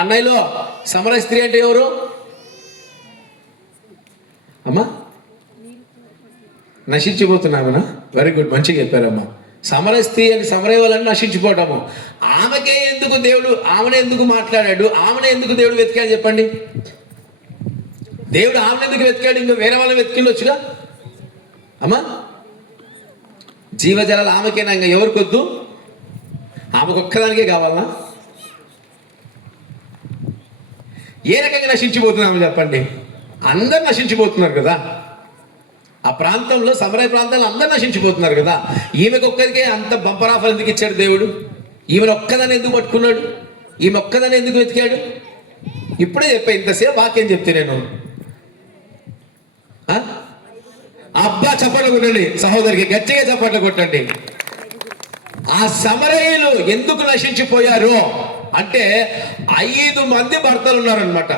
అన్నయ్యలో సమర స్త్రీ అంటే ఎవరు అమ్మా? నశించిపోతున్నామనా? వెరీ గుడ్, మంచిగా చెప్పారమ్మా. సమర స్త్రీ అని సమరయ వాళ్ళని నశించిపోవటము. ఆమెకే ఎందుకు దేవుడు, ఆమెను ఎందుకు మాట్లాడాడు, ఆమెను ఎందుకు దేవుడు వెతికాడు చెప్పండి? దేవుడు ఆమెను ఎందుకు వెతికాడు? ఇంకా వేరే వాళ్ళని వెతికిండొచ్చుగా అమ్మా. జీవజలాలు ఆమెకేనా? ఇంకా ఎవరికొద్దు? ఆమెకు ఒక్కదానికే కావాలనా? ఏ రకంగా నశించిపోతున్నాము చెప్పండి? అందరు నశించిపోతున్నారు కదా. ఆ ప్రాంతంలో, సమరయ ప్రాంతాల్లో అందరు నశించిపోతున్నారు కదా. ఈమెకు ఒక్కరికే అంత బంపర్ ఆఫర్ ఎందుకు ఇచ్చాడు దేవుడు? ఈమెను ఒక్కదాన్ని ఎందుకు పట్టుకున్నాడు? ఈమె ఒక్కదాన్ని ఎందుకు వెతికాడు? ఇప్పుడే చెప్పా, ఇంతసేపు వాక్యం చెప్తే నేను అబ్బా చప్పట్లు కొట్టండి సహోదరికి, గట్టిగా చప్పట్లు కొట్టండి. ఆ సమరయులు ఎందుకు నశించిపోయారు అంటే 5 మంది భర్తలు ఉన్నారనమాట.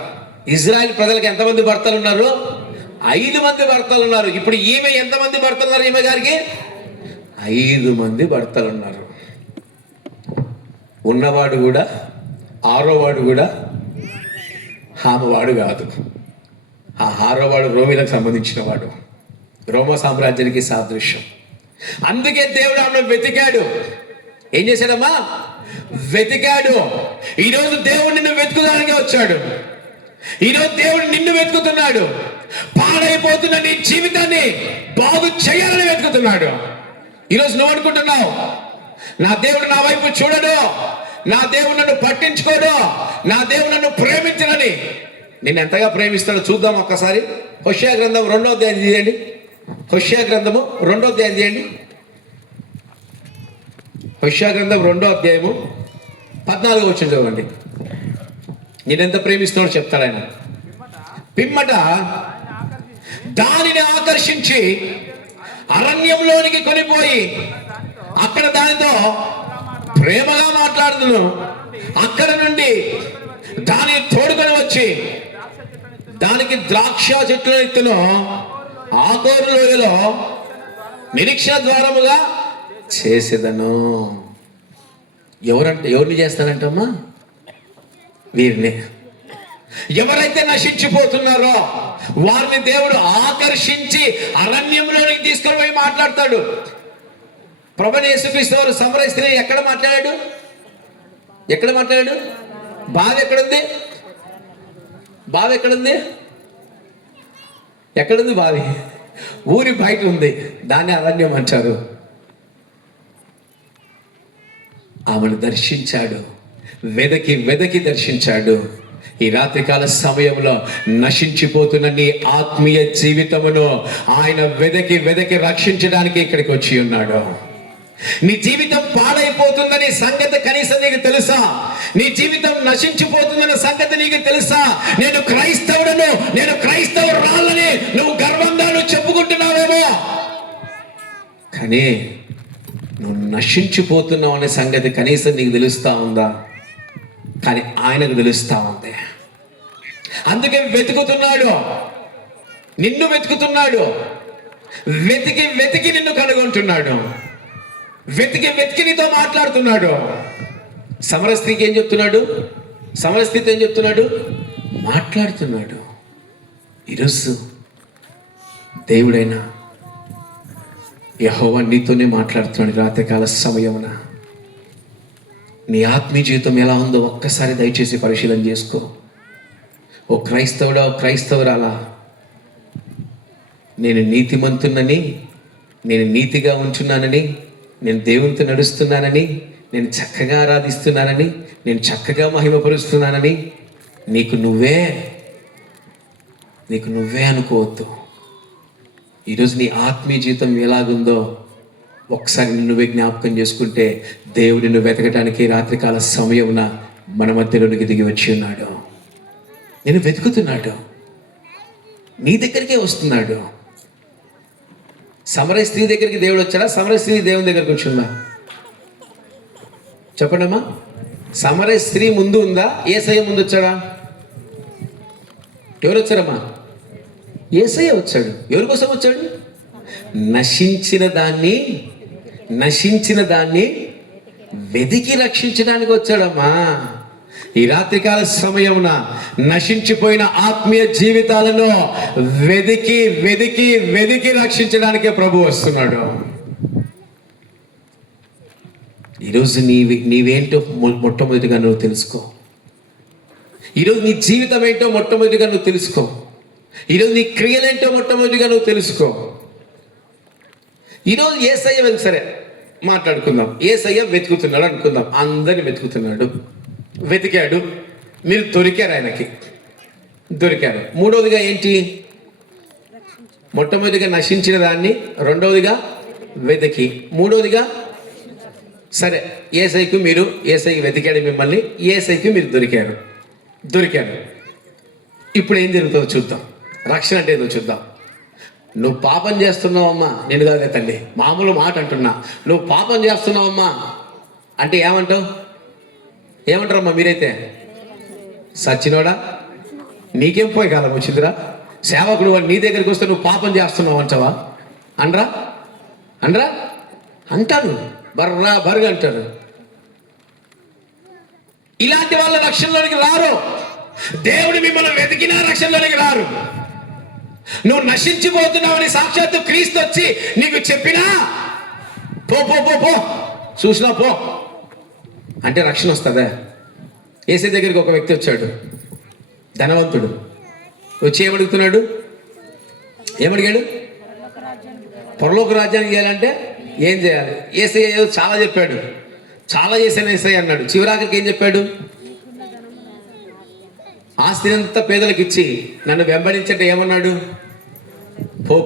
ఇజ్రాయెల్ ప్రజలకు ఎంతమంది భర్తలు ఉన్నారు? 5 మంది భర్తలు ఉన్నారు. ఇప్పుడు ఈమె ఎంతమంది భర్తలు ఉన్నారు? ఈమె గారికి 5 మంది భర్తలు ఉన్నారు. ఉన్నవాడు కూడా 6వ వాడు కూడా ఆమెవాడు కాదు. ఆ 6వ వాడు రోమిలకు సంబంధించిన వాడు, రోమా సామ్రాజ్యానికి సాదృశ్యం. అందుకే దేవుడు ఆమెను వెతికాడు. ఏం చేశాడమ్మా? వెతికాడు. ఈరోజు దేవుడు నిన్ను వెతుకుదానికే వచ్చాడు. ఈరోజు దేవుడు నిన్ను వెతుకుతున్నాడు. పాడైపోతున్న నీ జీవితాన్ని బాగు చేయాలని వెతుకుతున్నాడు. ఈరోజు నువ్వు అనుకుంటున్నావు, నా దేవుడు నా వైపు చూడడు, నా దేవుడు నన్ను పట్టించుకోడు, నా దేవుడు నన్ను ప్రేమించనని. నిన్ను ఎంతగా ప్రేమిస్తాడో చూద్దాం ఒక్కసారి. హోషేయ గ్రంథం 2వ అధ్యాయం తీయండి. హోషేయ గ్రంథము 2వ అధ్యాయం తీయండి. హోషేయ గ్రంథం 2వ అధ్యాయము 14వ వచనం చదవండి. నేనెంత ప్రేమిస్తున్నాడో చెప్తాడు ఆయన. పిమ్మట దానిని ఆకర్షించి అరణ్యంలోనికి కొనిపోయి అక్కడ దానితో ప్రేమగా మాట్లాడుతున్నాను. అక్కడ నుండి దానిని తోడుకొని వచ్చి దానికి ద్రాక్ష చెట్లు ఎత్తును ఆకోరు లోయలో నిరీక్షణ ద్వారముగా చేసేదను. ఎవరిని చేస్తానంటమ్మా? వీరిని. ఎవరైతే నశించిపోతున్నారో వారిని దేవుడు ఆకర్షించి అరణ్యంలోనికి తీసుకొని పోయి మాట్లాడతాడు. ప్రభువైన యేసుక్రీస్తు వారు సమరయ స్త్రీ ఎక్కడ మాట్లాడాడు? ఎక్కడ మాట్లాడాడు? బావి ఎక్కడుంది? బావి ఎక్కడుంది? ఎక్కడుంది బావి? ఊరి బయట ఉంది. దాన్ని అరణ్యం అంటారు. ఆమెను దర్శించాడు. వెదకి వెదకి దర్శించాడు. ఈ రాత్రికాల సమయంలో నశించిపోతున్న నీ ఆత్మీయ జీవితమును ఆయన వెదకి వెదకి రక్షించడానికి ఇక్కడికి వచ్చి ఉన్నాడు. నీ జీవితం పాడైపోతుందని సంగతి కనీసం నీకు తెలుసా? నీ జీవితం నశించిపోతుందన్న సంగతి నీకు తెలుసా? నేను క్రైస్తవుడను, నేను క్రైస్తవురాలని నువ్వు గర్వంగా చెప్పుకుంటున్నావేమో, కానీ నువ్వు నశించిపోతున్నావు అనే సంగతి కనీసం నీకు తెలుస్తా ఉందా? కానీ ఆయనకు తెలుస్తా ఉంది. అందుకే వెతుకుతున్నాడు, నిన్ను వెతుకుతున్నాడు. వెతికి వెతికి నిన్ను కనుగొంటున్నాడు. వెతికి వెతికి నీతో మాట్లాడుతున్నాడు. సమరస్త్రీకి ఏం చెప్తున్నాడు? సమరస్త్రీతో ఏం చెప్తున్నాడు? మాట్లాడుతున్నాడు. ఈరోజు దేవుడైనా యెహోవా నీతోనే మాట్లాడుతున్నాడు. రాత్రికాల సమయమున నీ ఆత్మీయ జీవితం ఎలా ఉందో ఒక్కసారి దయచేసి పరిశీలన చేసుకో. ఓ క్రైస్తవుడా, ఓ క్రైస్తవురాలా, నేను నీతిమంతున్నని, నేను నీతిగా ఉంచున్నానని, నేను దేవునితో నడుస్తున్నానని నేను చక్కగా ఆరాధిస్తున్నానని, నేను చక్కగా మహిమపరుస్తున్నానని నీకు నువ్వే అనుకోవద్దు. ఈరోజు నీ ఆత్మీయ జీవితం ఎలాగుందో ఒకసారి నువ్వే జ్ఞాపకం చేసుకుంటే, దేవుడు నిన్ను వెతకడానికి రాత్రికాల సమయమున మన మధ్యలోనికి దిగి వచ్చి ఉన్నాడు. నేను వెతుకుతున్నాడు, నీ దగ్గరికే వస్తున్నాడు. సమరయ స్త్రీ దగ్గరికి దేవుడు వచ్చాడా? సమరయ స్త్రీ దేవుని దగ్గరికి వచ్చిందా? చెప్పండమ్మా. సమరయ స్త్రీ ముందు ఉందా? యేసయ్య ముందు వచ్చాడా? ఎవరు వచ్చారమ్మా? యేసయ్య వచ్చాడు. ఎవరి కోసం వచ్చాడు? నశించిన దాన్ని వెతికి రక్షించడానికి వచ్చాడమ్మా. ఈ రాత్రికాల సమయమున నశించిపోయిన ఆత్మీయ జీవితాలను వెతికి వెతికి వెతికి రక్షించడానికే ప్రభు వస్తున్నాడు. ఈరోజు నీవేంటో మొట్టమొదటిగా నువ్వు తెలుసుకో. ఈరోజు నీ జీవితం ఏంటో మొట్టమొదటిగా నువ్వు తెలుసుకో. ఈరోజు నీ క్రియలేంటో మొట్టమొదటిగా నువ్వు తెలుసుకో. ఈరోజు యేసయ్య సరే మాట్లాడుకుందాం. యేసయ్య వెతుకుతున్నాడు అనుకుందాం. అందరిని వెతుకుతున్నాడు, వెతికాడు, మీరు దొరికారు, ఆయనకి దొరికారు. మూడవదిగా ఏంటి? మొట్టమొదటిగా నశించిన దాన్ని, రెండవదిగా వెతికి, మూడవదిగా సరే యేసయ్యకి వెతికాడు మిమ్మల్ని, యేసయ్యకి మీరు దొరికారు. ఇప్పుడు ఏం జరుగుతుందో చూద్దాం. రక్షణ అంటే ఏదో చూద్దాం. నువ్వు పాపం చేస్తున్నావమ్మా, నేను కాదే తల్లి, మామూలు మాట అంటున్నా. నువ్వు పాపం చేస్తున్నావమ్మా అంటే ఏమంటారమ్మా మీరైతే? సచ్చినోడా, నీకేం పోయి కాలం వచ్చిందిరా? సేవకుడు నీ దగ్గరికి వస్తే నువ్వు పాపం చేస్తున్నావు అంటావా? అంటారు, బర్గా అంటారు. ఇలాంటి వాళ్ళ రక్షణలోనికి రారు. దేవుడు మిమ్మల్ని వెతికినా రక్షణలోనికి రారు. నువ్వు నశించిపోతున్నావని సాక్షాత్తు క్రీస్తు వచ్చి నీకు చెప్పినా పో చూసినా పో అంటే రక్షణ వస్తుందా? యేసయ్య దగ్గరికి ఒక వ్యక్తి వచ్చాడు, ధనవంతుడు. వచ్చి ఏమడుగుతున్నాడు? ఏమడిగాడు? పరలోక రాజ్యానికి చేయాలంటే ఏం చేయాలి? యేసయ్య ఏదో చాలా చెప్పాడు, చాలా చేశాను యేసయ్య అన్నాడు. చివరాఖరికి ఏం చెప్పాడు? ఆస్తినంతా పేదలకు ఇచ్చి నన్ను వెంబడించంటే ఏమన్నాడు? పో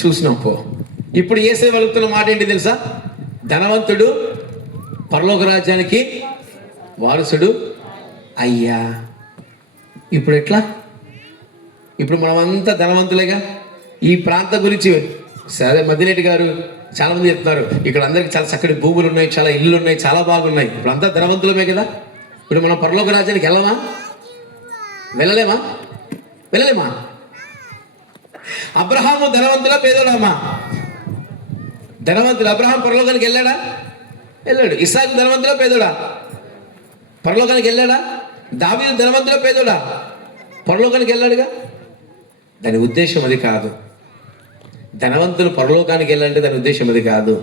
చూసినాం పో. ఇప్పుడు యేసయ్య వలుకుతున్న మాట ఏంటి తెలుసా? ధనవంతుడు పరలోక రాజ్యానికి వారసుడు అయ్యా. ఇప్పుడు ఎట్లా? ఇప్పుడు మనమంతా ధనవంతులేగా. ఈ ప్రాంతం గురించి సరే మద్దిరెడ్డి గారు చాలామంది చెప్తున్నారు, ఇక్కడ అందరికి చాలా చక్కటి భూములు ఉన్నాయి, చాలా ఇల్లు ఉన్నాయి, చాలా బాగున్నాయి. ఇప్పుడు అంతా ధనవంతులమే కదా. ఇప్పుడు మనం పరలోక రాజ్యానికి వెళ్ళలేమా? అబ్రహాము ధనవంతుడా పేదోడమ్మా? ధనవంతుడు. అబ్రహాం పరలోకానికి వెళ్ళాడు. ఇస్సాకు ధనవంతుడా పేదోడా? పరలోకానికి వెళ్ళాడా? దావీదు ధనవంతుడా పేదోడా? పరలోకానికి వెళ్ళాడుగా. దాని ఉద్దేశం అది కాదు. ధనవంతులు పరలోకానికి వెళ్ళాలంటే దాని ఉద్దేశం అది కాదు.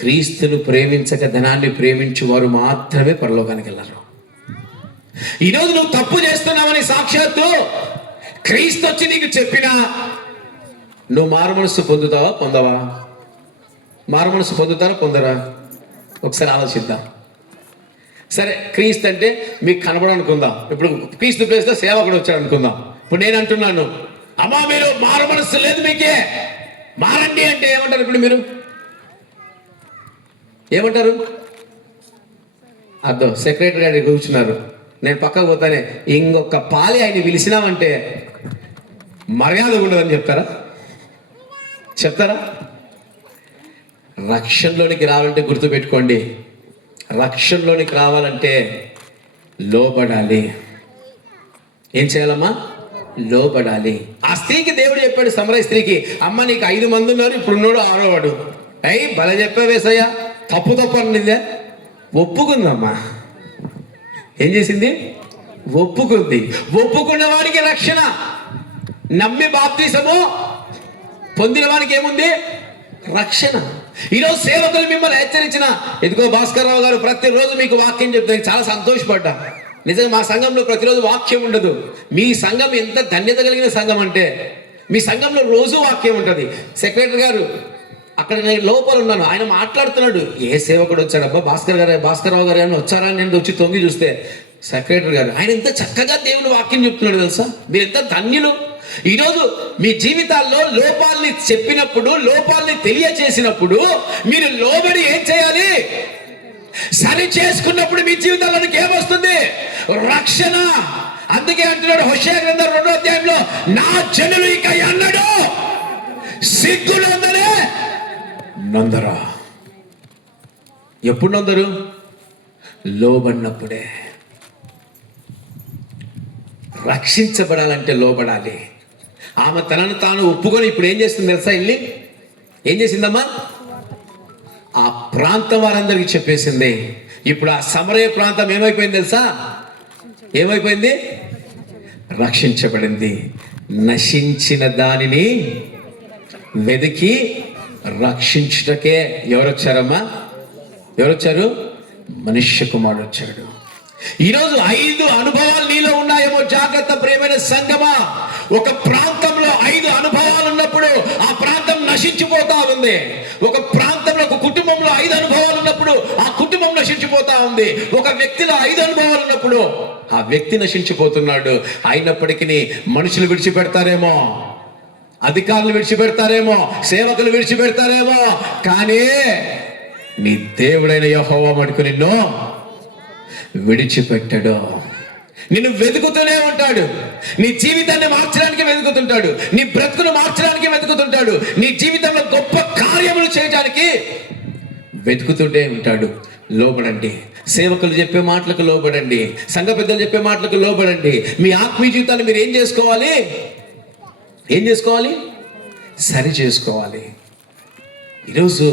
క్రీస్తును ప్రేమించక ధనాన్ని ప్రేమించు వారు మాత్రమే పరలోకానికి వెళ్ళరు. ఈరోజు నువ్వు తప్పు చేస్తున్నావని సాక్షాత్తు క్రీస్తు వచ్చి నీకు చెప్పినా నువ్వు మారు మనసు పొందవా? మారు మనసు పొందరా? ఒకసారి ఆలోచిద్దాం. సరే, క్రీస్తు అంటే మీకు కనబడనుకుందాం. ఇప్పుడు క్రీస్తు ప్లేస్లో సేవకుడు వచ్చాడు అనుకుందాం. ఇప్పుడు నేను అంటున్నాను, అమ్మా మీరు మారు మనసు లేదు మీకే, మారండి అంటే ఏమంటారు? ఇప్పుడు మీరు ఏమంటారు? అర్థం సెక్రటరీ గారు కూర్చున్నారు, నేను పక్కకు పోతానే ఇంకొక పాలి ఆయన పిలిచినామంటే మర్యాద ఉండదని చెప్తారా? రక్షణలోనికి రావాలంటే గుర్తుపెట్టుకోండి, రక్షణలోనికి రావాలంటే లోబడాలి. ఏం చేయాలమ్మా? లోబడాలి. ఆ స్త్రీకి దేవుడు చెప్పాడు, సమరయ స్త్రీకి, అమ్మ నీకు 5 మంది ఉన్నారు, ఇప్పుడు ఉన్నాడు 6వ వాడు. భలే చెప్పావేసయ్యా, తప్పు అనిందే. ఒప్పుకుందమ్మా. ఏం చేసింది? ఒప్పుకున్న వాడికి రక్షణ, నమ్మి బాప్తిసము పొందిన వాడికి ఏముంది? రక్షణ. ఈరోజు సేవకులు మిమ్మల్ని హెచ్చరించిన, ఎదుగో భాస్కర్ రావు గారు ప్రతిరోజు మీకు వాక్యం చెప్తాను, చాలా సంతోషపడ్డా. నిజంగా మా సంఘంలో ప్రతిరోజు వాక్యం ఉండదు. మీ సంఘం ఎంత ధన్యత కలిగిన సంఘం అంటే మీ సంఘంలో రోజు వాక్యం ఉంటుంది. సెక్రటరీ గారు అక్కడ నేను లోపల ఉన్నాను, ఆయన మాట్లాడుతున్నాడు. ఏ సేవకుడు వచ్చాడబ్బా, భాస్కర్రావు గారు ఏమైనా వచ్చారా అని నేను వచ్చి తొంగి చూస్తే సెక్రటరీ గారు. ఆయన ఎంత చక్కగా దేవుని వాక్యం చెప్తున్నాడు తెలుసా. మీరు ఎంత ధన్యులు. ఈరోజు మీ జీవితాల్లో లోపాలని చెప్పినప్పుడు, లోపాలని తెలియచేసినప్పుడు మీరు లోబడి ఏం చేయాలి? సరి చేసుకున్నప్పుడు మీ జీవితాల్లోకి ఏమొస్తుంది? రక్షణ. అందుకే అంటున్నాడు హోషేయ గ్రంథం 2వ అధ్యాయంలో, నా జనులు ఇక ఎన్నడూ సిగ్గులందరే నందరా. ఎప్పుడు నందరు? లోబడినప్పుడే. రక్షించబడాలంటే లోబడాలి. ఆమె తనను తాను ఒప్పుకొని ఇప్పుడు ఏం చేస్తుంది తెలుసా? వెళ్ళి ఏం చేసిందమ్మా? ఆ ప్రాంతం వారందరికీ చెప్పేసింది. ఇప్పుడు ఆ సమరయ ప్రాంతం ఏమైపోయింది తెలుసా? ఏమైపోయింది? రక్షించబడింది. నశించిన దానిని వెతికి రక్షించుటకే ఎవరొచ్చారమ్మా? ఎవరొచ్చారు? మనుష్య కుమారుడు వచ్చాడు. ఈరోజు 5 అనుభవాలు నీలో ఉన్నాయేమో. జాగ్రత్త ప్రియమైన సంగమా. ఒక ప్రాంతంలో 5 అనుభవాలు ఉన్నప్పుడు ఆ ప్రాంతం నశించిపోతా ఉంది. ఒక ప్రాంతంలో, ఒక కుటుంబంలో 5 అనుభవాలు ఉన్నప్పుడు ఆ కుటుంబం నశించిపోతా ఉంది. ఒక వ్యక్తిలో 5 అనుభవాలు ఉన్నప్పుడు ఆ వ్యక్తి నశించిపోతున్నాడు. అయినప్పటికీ మనుషులు విడిచిపెడతారేమో, అధికారులు విడిచిపెడతారేమో, సేవకులు విడిచిపెడతారేమో, కానీ నీ దేవుడైన యెహోవా మటుకు నిన్ను విడిచిపెట్టడు. నిన్ను వెతుకుతూనే ఉంటాడు. నీ జీవితాన్ని మార్చడానికి వెతుకుతుంటాడు. నీ బ్రతుకును మార్చడానికి వెతుకుతుంటాడు. నీ జీవితంలో గొప్ప కార్యములు చేయడానికి వెతుకుతుంటే ఉంటాడు. లోబడండి. సేవకులు చెప్పే మాటలకు లోబడండి. సంఘ పెద్దలు చెప్పే మాటలకు లోబడండి. మీ ఆత్మీయ జీవితాన్ని మీరు ఏం చేసుకోవాలి? ఏం చేసుకోవాలి? సరి చేసుకోవాలి. ఈరోజు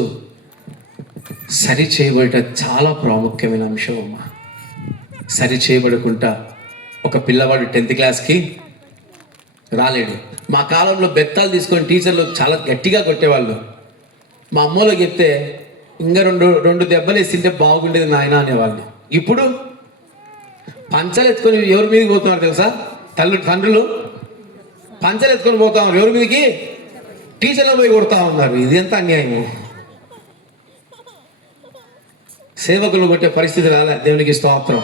సరి చేయబడట చాలా ప్రాముఖ్యమైన అంశం అమ్మా. సరి చేయబడకుండా ఒక పిల్లవాడు 10th క్లాస్కి రాలేడు. మా కాలంలో బెత్తాలు తీసుకొని టీచర్లు చాలా గట్టిగా కొట్టేవాళ్ళు. మా అమ్మలో చెప్తే ఇంకా రెండు దెబ్బలు వేసింటే బాగుండేది నాయన అనేవాళ్ళు. ఇప్పుడు పంచలు ఎత్తుకొని ఎవరి మీదకి పోతున్నారు తెలుసా? తండ్రులు పంచలు ఎత్తుకొని పోతా ఉన్నారు. ఎవరి మీదకి? టీచర్లు పోయి కొడతా ఉన్నారు. ఇది ఎంత అన్యాయము. సేవకులు కొట్టే పరిస్థితి రాలే. దేవునికి స్తోత్రం.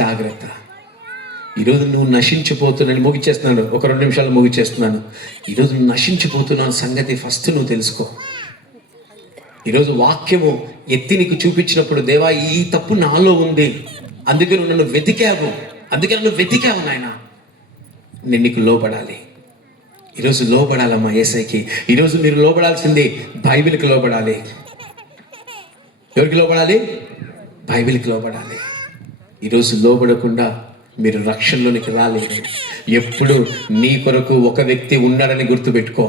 జాగ్రత్త. ఈరోజు నువ్వు నశించిపోతున్నాను. ముగిచేస్తున్నాను, ఒక 2 నిమిషాలు ముగిచేస్తున్నాను. ఈరోజు నువ్వు నశించిపోతున్నాను సంగతి ఫస్ట్ నువ్వు తెలుసుకో. ఈరోజు వాక్యము ఎత్తి నీకు చూపించినప్పుడు, దేవా ఈ తప్పు నాలో ఉంది, అందుకే నువ్వు నన్ను వెతికావు నాయన, నేను నీకు లోబడాలి. ఈరోజు లోబడాలమ్మా యేసయ్యకి. ఈరోజు మీరు లోబడాల్సింది బైబిల్కి లోబడాలి. ఎవరికి లోబడాలి? బైబిల్కి లోబడాలి. ఈరోజు లోబడకుండా మీరు రక్షణలోనికి రాలేరు. ఎప్పుడు నీ కొరకు ఒక వ్యక్తి ఉన్నాడని గుర్తుపెట్టుకో.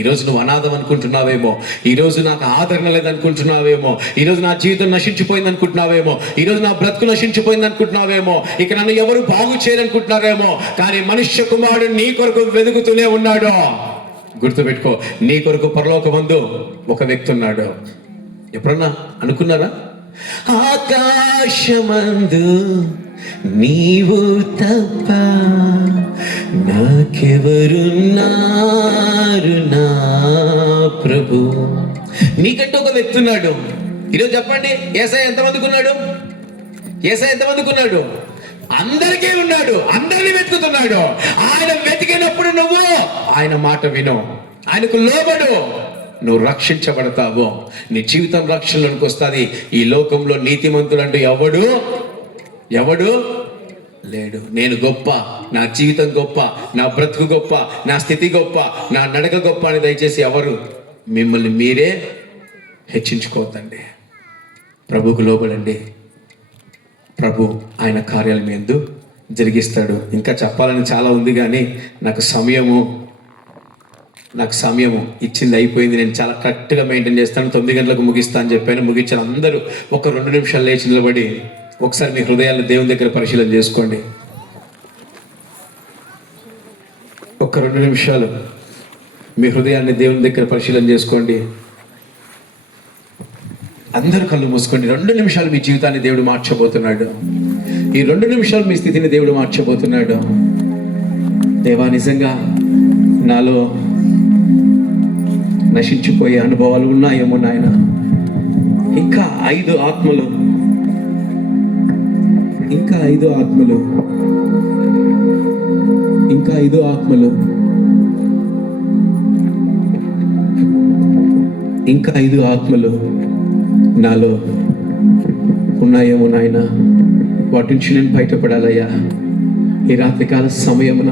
ఈరోజు నువ్వు అనాథం అనుకుంటున్నావేమో, ఈరోజు నాకు ఆదరణ లేదనుకుంటున్నావేమో, ఈరోజు నా జీవితం నశించిపోయింది అనుకుంటున్నావేమో, ఈరోజు నా బ్రతుకు నశించిపోయింది అనుకుంటున్నావేమో, ఇక నన్ను ఎవరు బాగు చేయాలనుకుంటున్నారేమో. కానీ మనుష్య కుమారుడు నీ కొరకు వెతుకుతూనే ఉన్నాడు. గుర్తుపెట్టుకో, నీ కొరకు పరలోకమందు ఒక వ్యక్తి ఉన్నాడు. ఎప్పుడన్నా అనుకున్నారా? ఆకాశమందు నీవు తప్ప నాకెవరున్నారు నా ప్రభు. నీకంటూ ఒక వ్యక్తి ఉన్నాడు. ఈరోజు చెప్పండి, యేసయ్య ఎంతమందికి ఉన్నాడు? యేసయ్య ఎంతమందికి ఉన్నాడు? అందరికీ ఉన్నాడు. అందరినీ వెతుకుతున్నాడు. ఆయన వెతికినప్పుడు నువ్వు ఆయన మాట విను, ఆయనకు లోబడు, నువ్వు రక్షించబడతావు. నీ జీవితం రక్షణలోనికి వస్తుంది. ఈ లోకంలో నీతిమంతుడు అంటూ ఎవడు లేడు. నేను గొప్ప, నా జీవితం గొప్ప, నా బ్రతుకు గొప్ప, నా స్థితి గొప్ప, నా నడక గొప్ప అని దయచేసి ఎవరు మిమ్మల్ని మీరే హెచ్చించుకోవద్దండి. ప్రభువుకు లోబడండి. ప్రభు ఆయన కార్యాలు మీ యందు జరిగిస్తాడు. ఇంకా చెప్పాలని చాలా ఉంది, కానీ నాకు సమయము ఇచ్చింది, అయిపోయింది. నేను చాలా కరెక్ట్గా మెయింటైన్ చేస్తాను. 9 గంటలకు ముగిస్తా అని చెప్పాను. ముగించాను. అందరూ ఒక 2 నిమిషాలు లేచి నిలబడి ఒకసారి మీ హృదయాలను దేవుని దగ్గర పరిశీలన చేసుకోండి. ఒక 2 నిమిషాలు మీ హృదయాన్ని దేవుని దగ్గర పరిశీలన చేసుకోండి. అందరూ కళ్ళు మూసుకోండి. 2 నిమిషాలు మీ జీవితాన్ని దేవుడు మార్చబోతున్నాడు. ఈ 2 నిమిషాలు మీ స్థితిని దేవుడు మార్చబోతున్నాడు. దేవా, నిజంగా నాలో నశించిపోయే అనుభవాలు ఉన్నాయేమో నాయన. ఇంకా 5 ఆత్మలు, ఇంకా 5 ఆత్మలు, ఇంకా 5 ఆత్మలు, ఇంకా 5 ఆత్మలు నాలో ఉన్నాయేమో నాయన. వాటి నుంచి నేను బయటపడాలయ్యా. ఈ రాత్రికాల సమయమున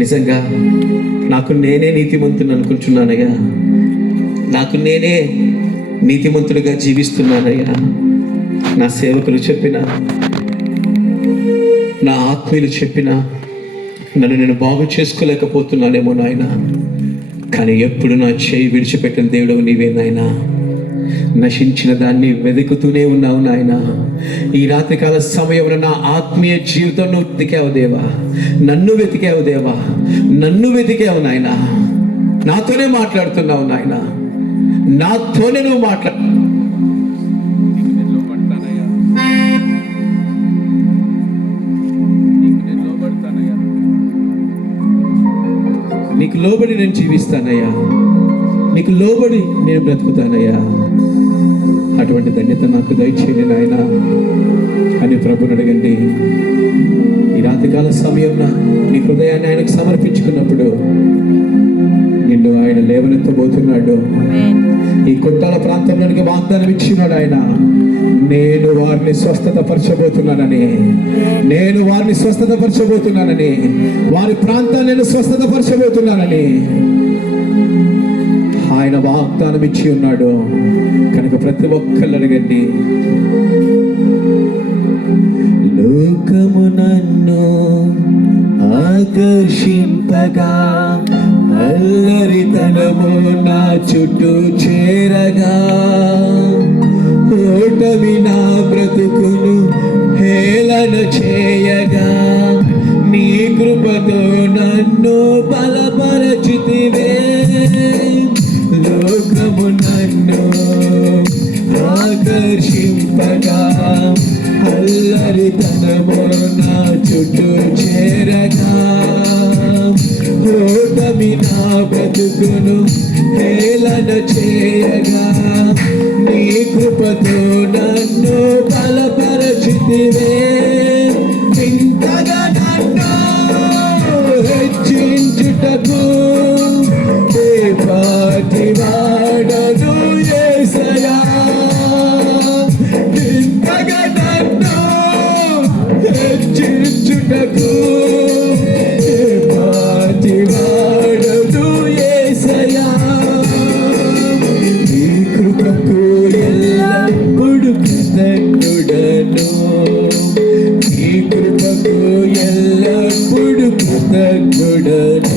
నిజంగా నాకు నేనే నీతిమంతుని అనుకుంటున్నానయ్యా. నాకు నేనే నీతిమంతుడిగా జీవిస్తున్నానయ్యా. నా సేవకులు చెప్పిన, నా ఆత్మీయులు చెప్పిన నన్ను నేను బాగు చేసుకోలేకపోతున్నానేమో నాయన. కానీ ఎప్పుడు నా చేయి విడిచిపెట్టిన దేవుడు నీవే నాయనా. నశించిన దాన్ని వెతుకుతూనే ఉన్నావు నాయన. ఈ రాత్రికాల సమయంలో నా ఆత్మీయ జీవితం నువ్వు వెతికావు దేవా, నన్ను వెతికావు దేవా, నన్ను వెతికావు నాయన. నాతోనే మాట్లాడుతున్నావు నాయన, నాతోనే నువ్వు నీకు లోబడి నేను జీవిస్తానయ్యా, నీకు లోబడి నేను బ్రతుకుతానయ్యా. అటువంటి ధన్యత నాకు దయచేయండి నాయన అని ప్రభుని అడగండి. ఈ రాత్రికాల సమయంలో నీ హృదయాన్ని ఆయనకు సమర్పించుకున్నప్పుడు నిన్ను ఆయన లేవనెత్తబోతున్నాడు. ఈ కొట్టాల ప్రాంతంలోనికి వాగ్దానం ఇచ్చినాడు ఆయన. నేను వారిని స్వస్థత పరచబోతున్నానని, నేను వారిని స్వస్థత పరచబోతున్నానని, వారి ప్రాంతాన్ని నేను స్వస్థత పరచబోతున్నానని ఆయన వాగ్దానం ఇచ్చి ఉన్నాడు. కనుక ప్రతి ఒక్కళ్ళు అడగండి. లోకము నన్ను ఆకర్షింపగా, అల్లరితనము నా చుట్టూ చేరగా, ఓటమి నా బ్రతుకును హేళన చేయగా, నీ కృపతో నన్ను బలపరచితివే. లోకము నన్ను ఆకర్షింపగా, అల్లరితనము నా చుట్టూ చేరగా, ఓటమి నా బ్రతుకును హేళన చేయగా, నీ కృపతో నన్ను బలపరచితివే. ఇంతగా నన్ను హెచ్చించుటకు పాటి వాడను యేసయ్యా. ఇంతగా నన్ను హెచ్చించుటకు పాటి వాడను యేసయ్యా. నీ కృపకు ఎల్లప్పుడు కృతజ్ఞుడను, నీ కృపకు ఎల్లప్పుడు కృతజ్ఞుడను.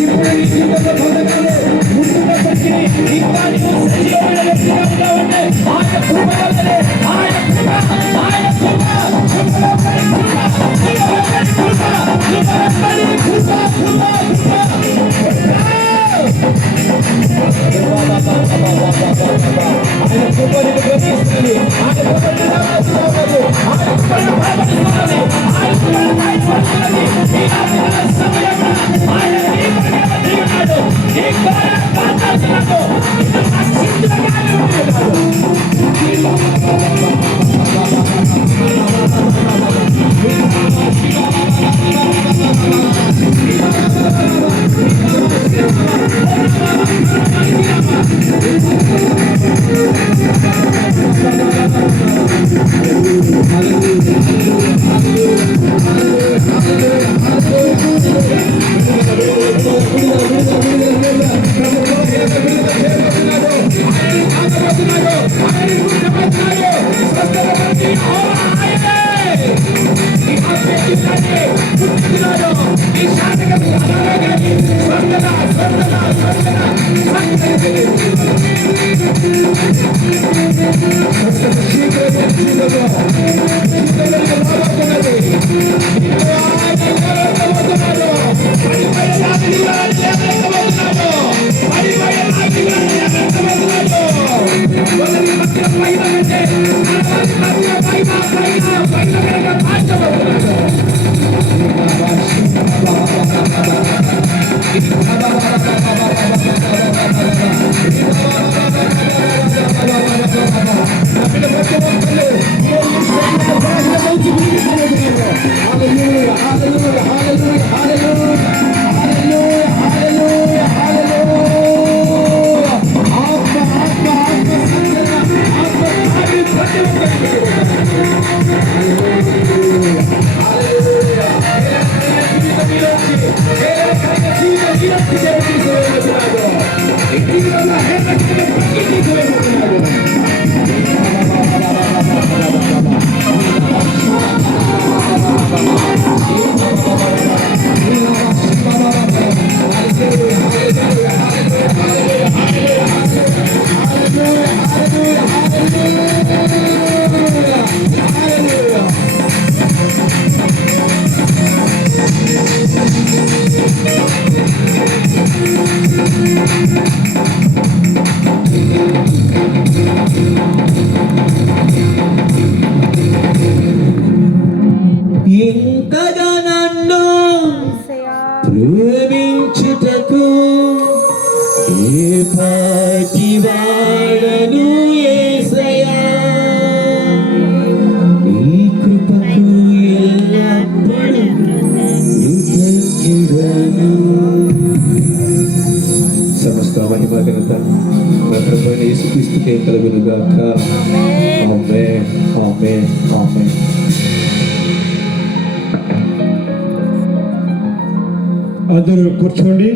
ఇప్పుడు నీ జీవితంలో పొందగానే ఉంటున్నప్పటికీ ఇంకా నీవు సజీవమైన వ్యక్తిగా ఉన్నావంటే ఆయన కృప వల్లనే, ఆయన కృప, ఆయన కృప, ఆయన కృపని గ్రహిస్తుంది, ఆయన కృపని రాస్తున్నది, ఆయన కృపని బలపరుస్తున్నది, ఆయన కృపని బయటపరుస్తున్నది. ఈ ఆత్మల సమయంలో ఆయన నీ ప్రేమ దిగున్నాడు, నీ కార్యం మాట్లాడుతున్నాడు, ఇది రక్షించిన కార్యం ఉన్నాడు. ఇంతగా నన్ను ప్రేమించుటకు ఏ పాటి వాడను యేసయ్యా, ఈ కృపకు ఎల్లప్పుడూ కృతజ్ఞుడను. సమస్త మహిమ ఘనత మన ప్రభువైన యేసుక్రీస్తుకే కలుగును గాక. ఆమేన్, ఆమేన్, ఆమేన్. అందరూ కూర్చోండి.